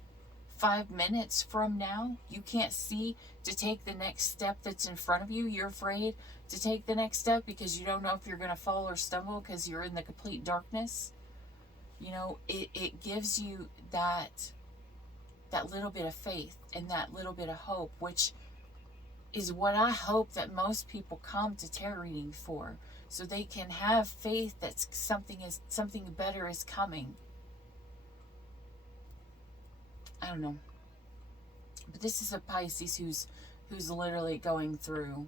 5 minutes from now, you can't see to take the next step that's in front of you, you're afraid to take the next step because you don't know if you're going to fall or stumble because you're in the complete darkness. It gives you that little bit of faith and that little bit of hope, which is what I hope that most people come to tarot reading for, so they can have faith that something better is coming. I don't know. But this is a Pisces who's literally going through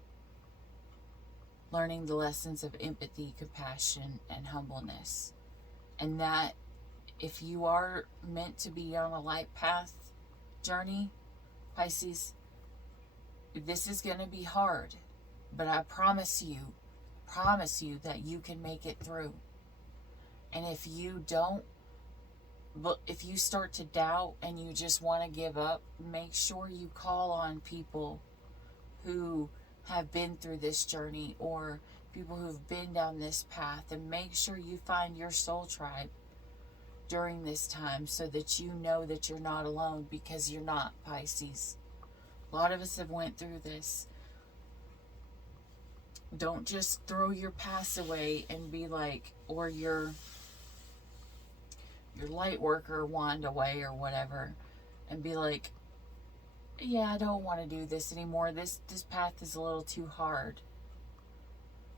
learning the lessons of empathy, compassion, and humbleness. And that if you are meant to be on a light path journey, Pisces, this is going to be hard. But I promise you that you can make it through. And if you don't, but if you start to doubt and you just want to give up, make sure you call on people who have been through this journey, or people who've been down this path, and make sure you find your soul tribe during this time so that you know that you're not alone, because you're not, Pisces. A lot of us have went through this. Don't just throw your past away and be like, or your light worker wand away or whatever, and be like, yeah, I don't want to do this anymore. This path is a little too hard.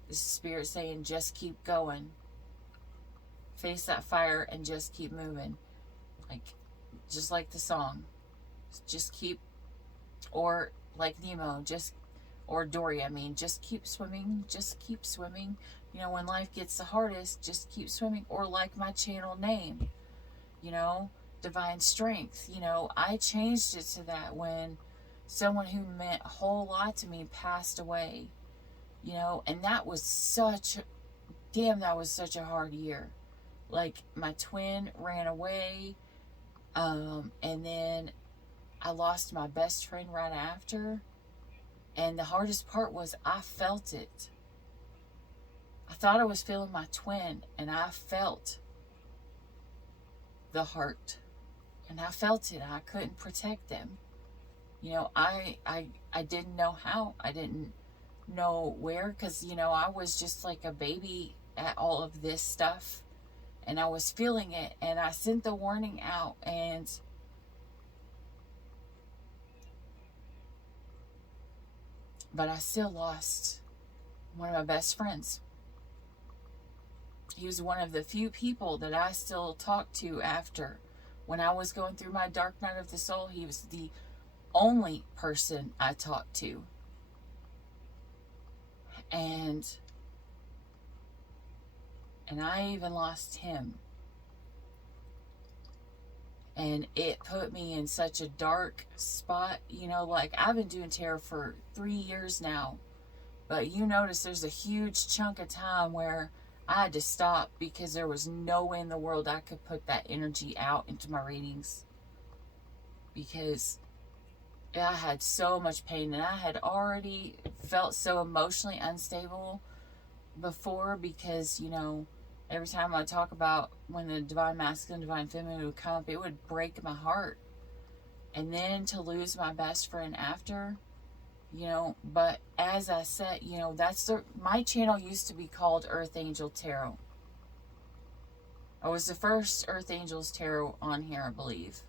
This is Spirit saying, just keep going. face that fire and just keep moving. Like, just like the song. Just keep, or like Nemo, or Dory, I mean, just keep swimming, just keep swimming. You know, when life gets the hardest, just keep swimming. Or like my channel name, you know, Divine Strength. You know, I changed it to that when someone who meant a whole lot to me passed away, you know, and that was such a hard year. Like, my twin ran away, and then I lost my best friend right after, and the hardest part was I felt it. I thought I was feeling my twin, and I felt the heart, and I felt it. I couldn't protect them. You know, I didn't know how. I didn't know where, because, you know, I was just like a baby at all of this stuff, and I was feeling it, and I sent the warning out, but I still lost one of my best friends. He was one of the few people that I still talked to after. When I was going through my dark night of the soul, he was the only person I talked to. And I even lost him. And it put me in such a dark spot. You know, like, I've been doing tarot for 3 years now. But you notice there's a huge chunk of time where I had to stop because there was no way in the world I could put that energy out into my readings. Because I had so much pain, and I had already felt so emotionally unstable before, because, you know, every time I talk about when the divine masculine, divine feminine would come up, it would break my heart. And then to lose my best friend after, you know, but as I said, you know, my channel used to be called Earth Angel Tarot. I was the first Earth Angels Tarot on here, I believe.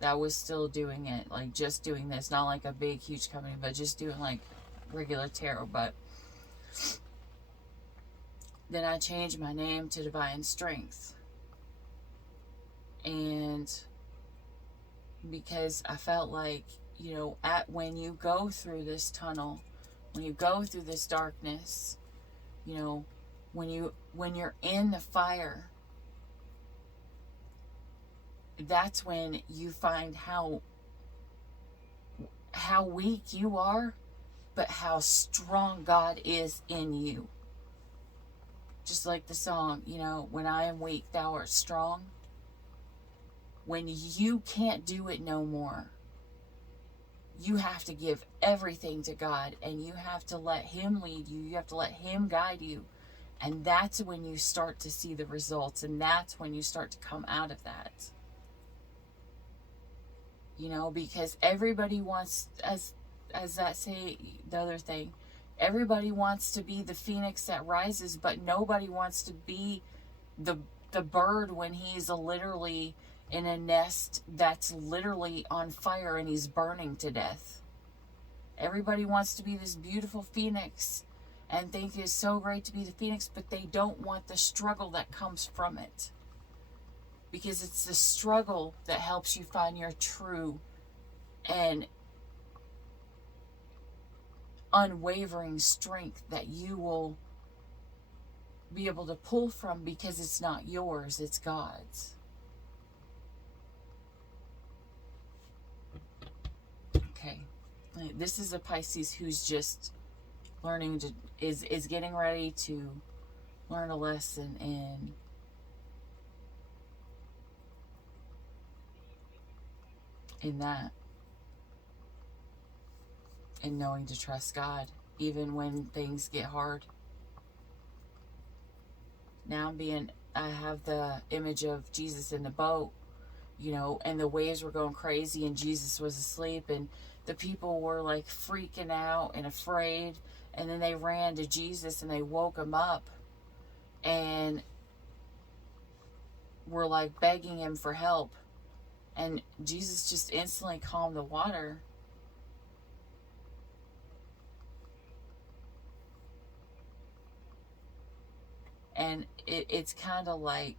That was still doing it, like just doing this, not like a big, huge company, but just doing like regular tarot. But then I changed my name to Divine Strength. And because I felt like, you know, when you go through this tunnel, when you go through this darkness, you know, when you're in the fire, that's when you find how weak you are, but how strong God is in you. Just like the song, you know, when I am weak, thou art strong. When you can't do it no more, you have to give everything to God, and you have to let Him lead you. You have to let Him guide you. And that's when you start to see the results, and that's when you start to come out of that. You know, because everybody wants, as that say, the other thing, everybody wants to be the phoenix that rises, but nobody wants to be the bird when he's literally in a nest that's literally on fire and he's burning to death. Everybody wants to be this beautiful phoenix and think it's so great to be the phoenix, but they don't want the struggle that comes from it. Because it's the struggle that helps you find your true and unwavering strength that you will be able to pull from, because it's not yours, it's God's. Okay. This is a Pisces who's just learning to, is getting ready to learn a lesson in that, and knowing to trust God even when things get hard. Now I have the image of Jesus in the boat, you know, and the waves were going crazy and Jesus was asleep, and the people were like freaking out and afraid, and then they ran to Jesus and they woke him up and were like begging him for help. And Jesus just instantly calmed the water. And it's kind of like,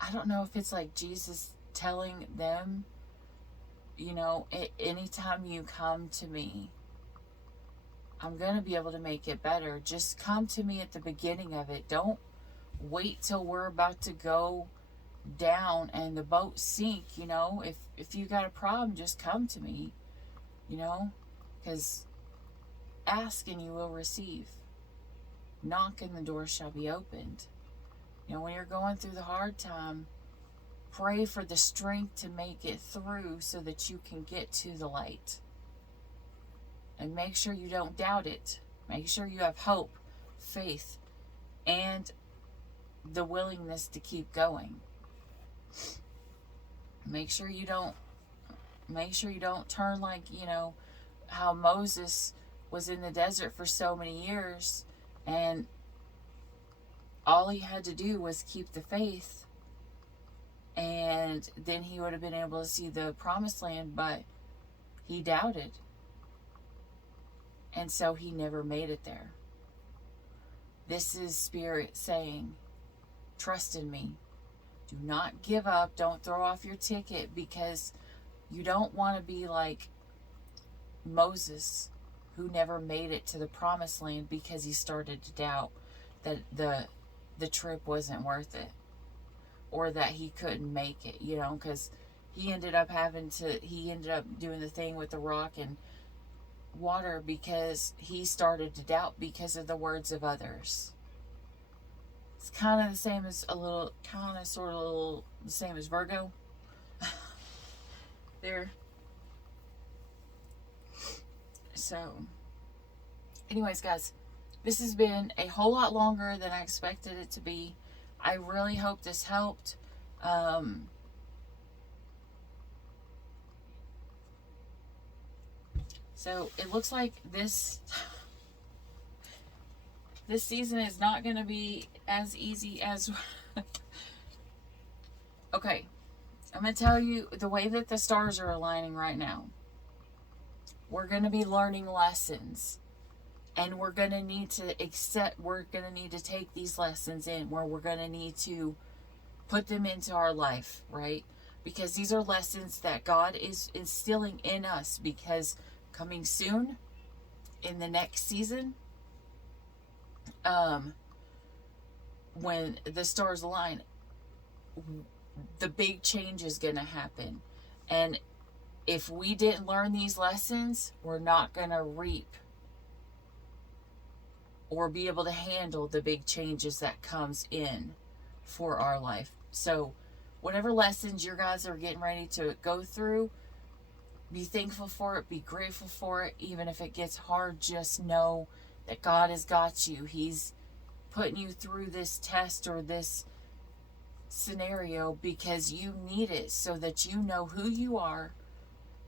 I don't know if it's like Jesus telling them, you know, anytime you come to me, I'm going to be able to make it better. Just come to me at the beginning of it. Don't wait till we're about to go down and the boat sink, you know. If you got a problem, just come to me, you know, because ask and you will receive. Knock and the door shall be opened. You know, when you're going through the hard time, pray for the strength to make it through so that you can get to the light. And make sure you don't doubt it. Make sure you have hope, faith, and the willingness to keep going. Make sure you don't turn like, you know, how Moses was in the desert for so many years, and all he had to do was keep the faith, and then he would have been able to see the promised land, but he doubted. And so he never made it there. This is Spirit saying, trust in me. Do not give up. Don't throw off your ticket, because you don't want to be like Moses, who never made it to the promised land because he started to doubt that the trip wasn't worth it, or that he couldn't make it, you know, because he ended up doing the thing with the rock and water because he started to doubt because of the words of others. It's kind of the same as the same as Virgo. There. So, anyways, guys, this has been a whole lot longer than I expected it to be. I really hope this helped. So it looks like this season is not going to be as easy as... Okay, I'm going to tell you the way that the stars are aligning right now. We're going to be learning lessons, and we're going to need to take these lessons in, where we're going to need to put them into our life, right? Because these are lessons that God is instilling in us, because coming soon in the next season, when the stars align, the big change is going to happen. And if we didn't learn these lessons, we're not going to reap or be able to handle the big changes that comes in for our life. So whatever lessons you guys are getting ready to go through, be thankful for it, be grateful for it. Even if it gets hard, just know that God has got you. He's putting you through this test or this scenario because you need it, so that you know who you are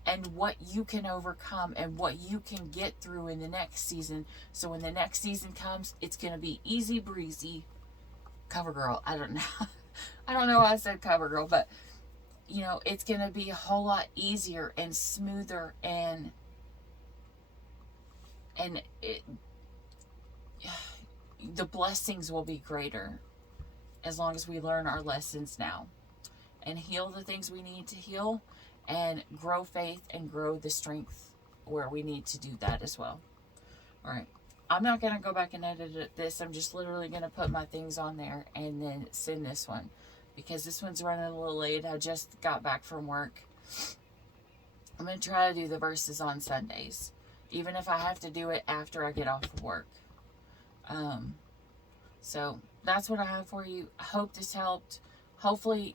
and what you can overcome and what you can get through in the next season. So when the next season comes, it's going to be easy breezy. Cover girl. I don't know. I don't know why I said cover girl, but you know, it's going to be a whole lot easier and smoother, and the blessings will be greater as long as we learn our lessons now and heal the things we need to heal, and grow faith and grow the strength where we need to do that as well. All right. I'm not going to go back and edit this. I'm just literally going to put my things on there and then send this one, because this one's running a little late. I just got back from work. I'm going to try to do the verses on Sundays, even if I have to do it after I get off of work. So that's what I have for you. I hope this helped. Hopefully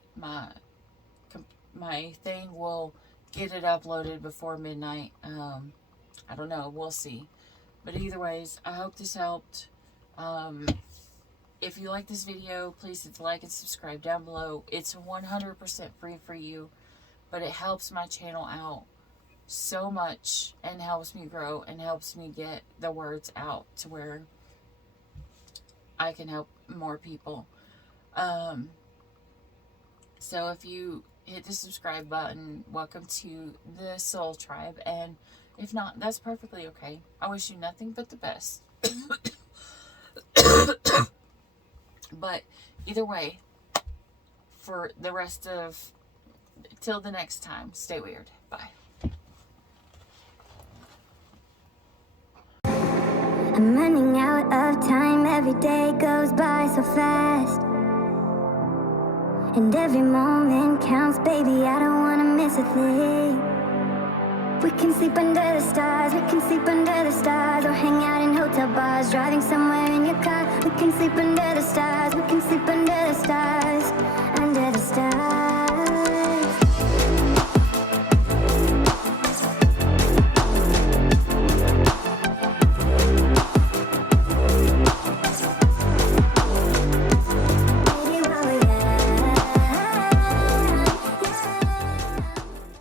my thing will get it uploaded before midnight. I don't know. We'll see. But either ways, I hope this helped. If you like this video, please hit the like and subscribe down below. It's 100% free for you, but it helps my channel out so much and helps me grow and helps me get the words out to where I can help more people. So if you hit the subscribe button, welcome to the Soul Tribe, and If not, that's perfectly okay. I wish you nothing but the best. But either way, for the rest of, till the next time, stay weird. Bye. I'm running out of time, every day goes by so fast. And every moment counts, baby, I don't wanna miss a thing. We can sleep under the stars, we can sleep under the stars, or hang out in hotel bars, driving somewhere in your car. We can sleep under the stars, we can sleep under the stars.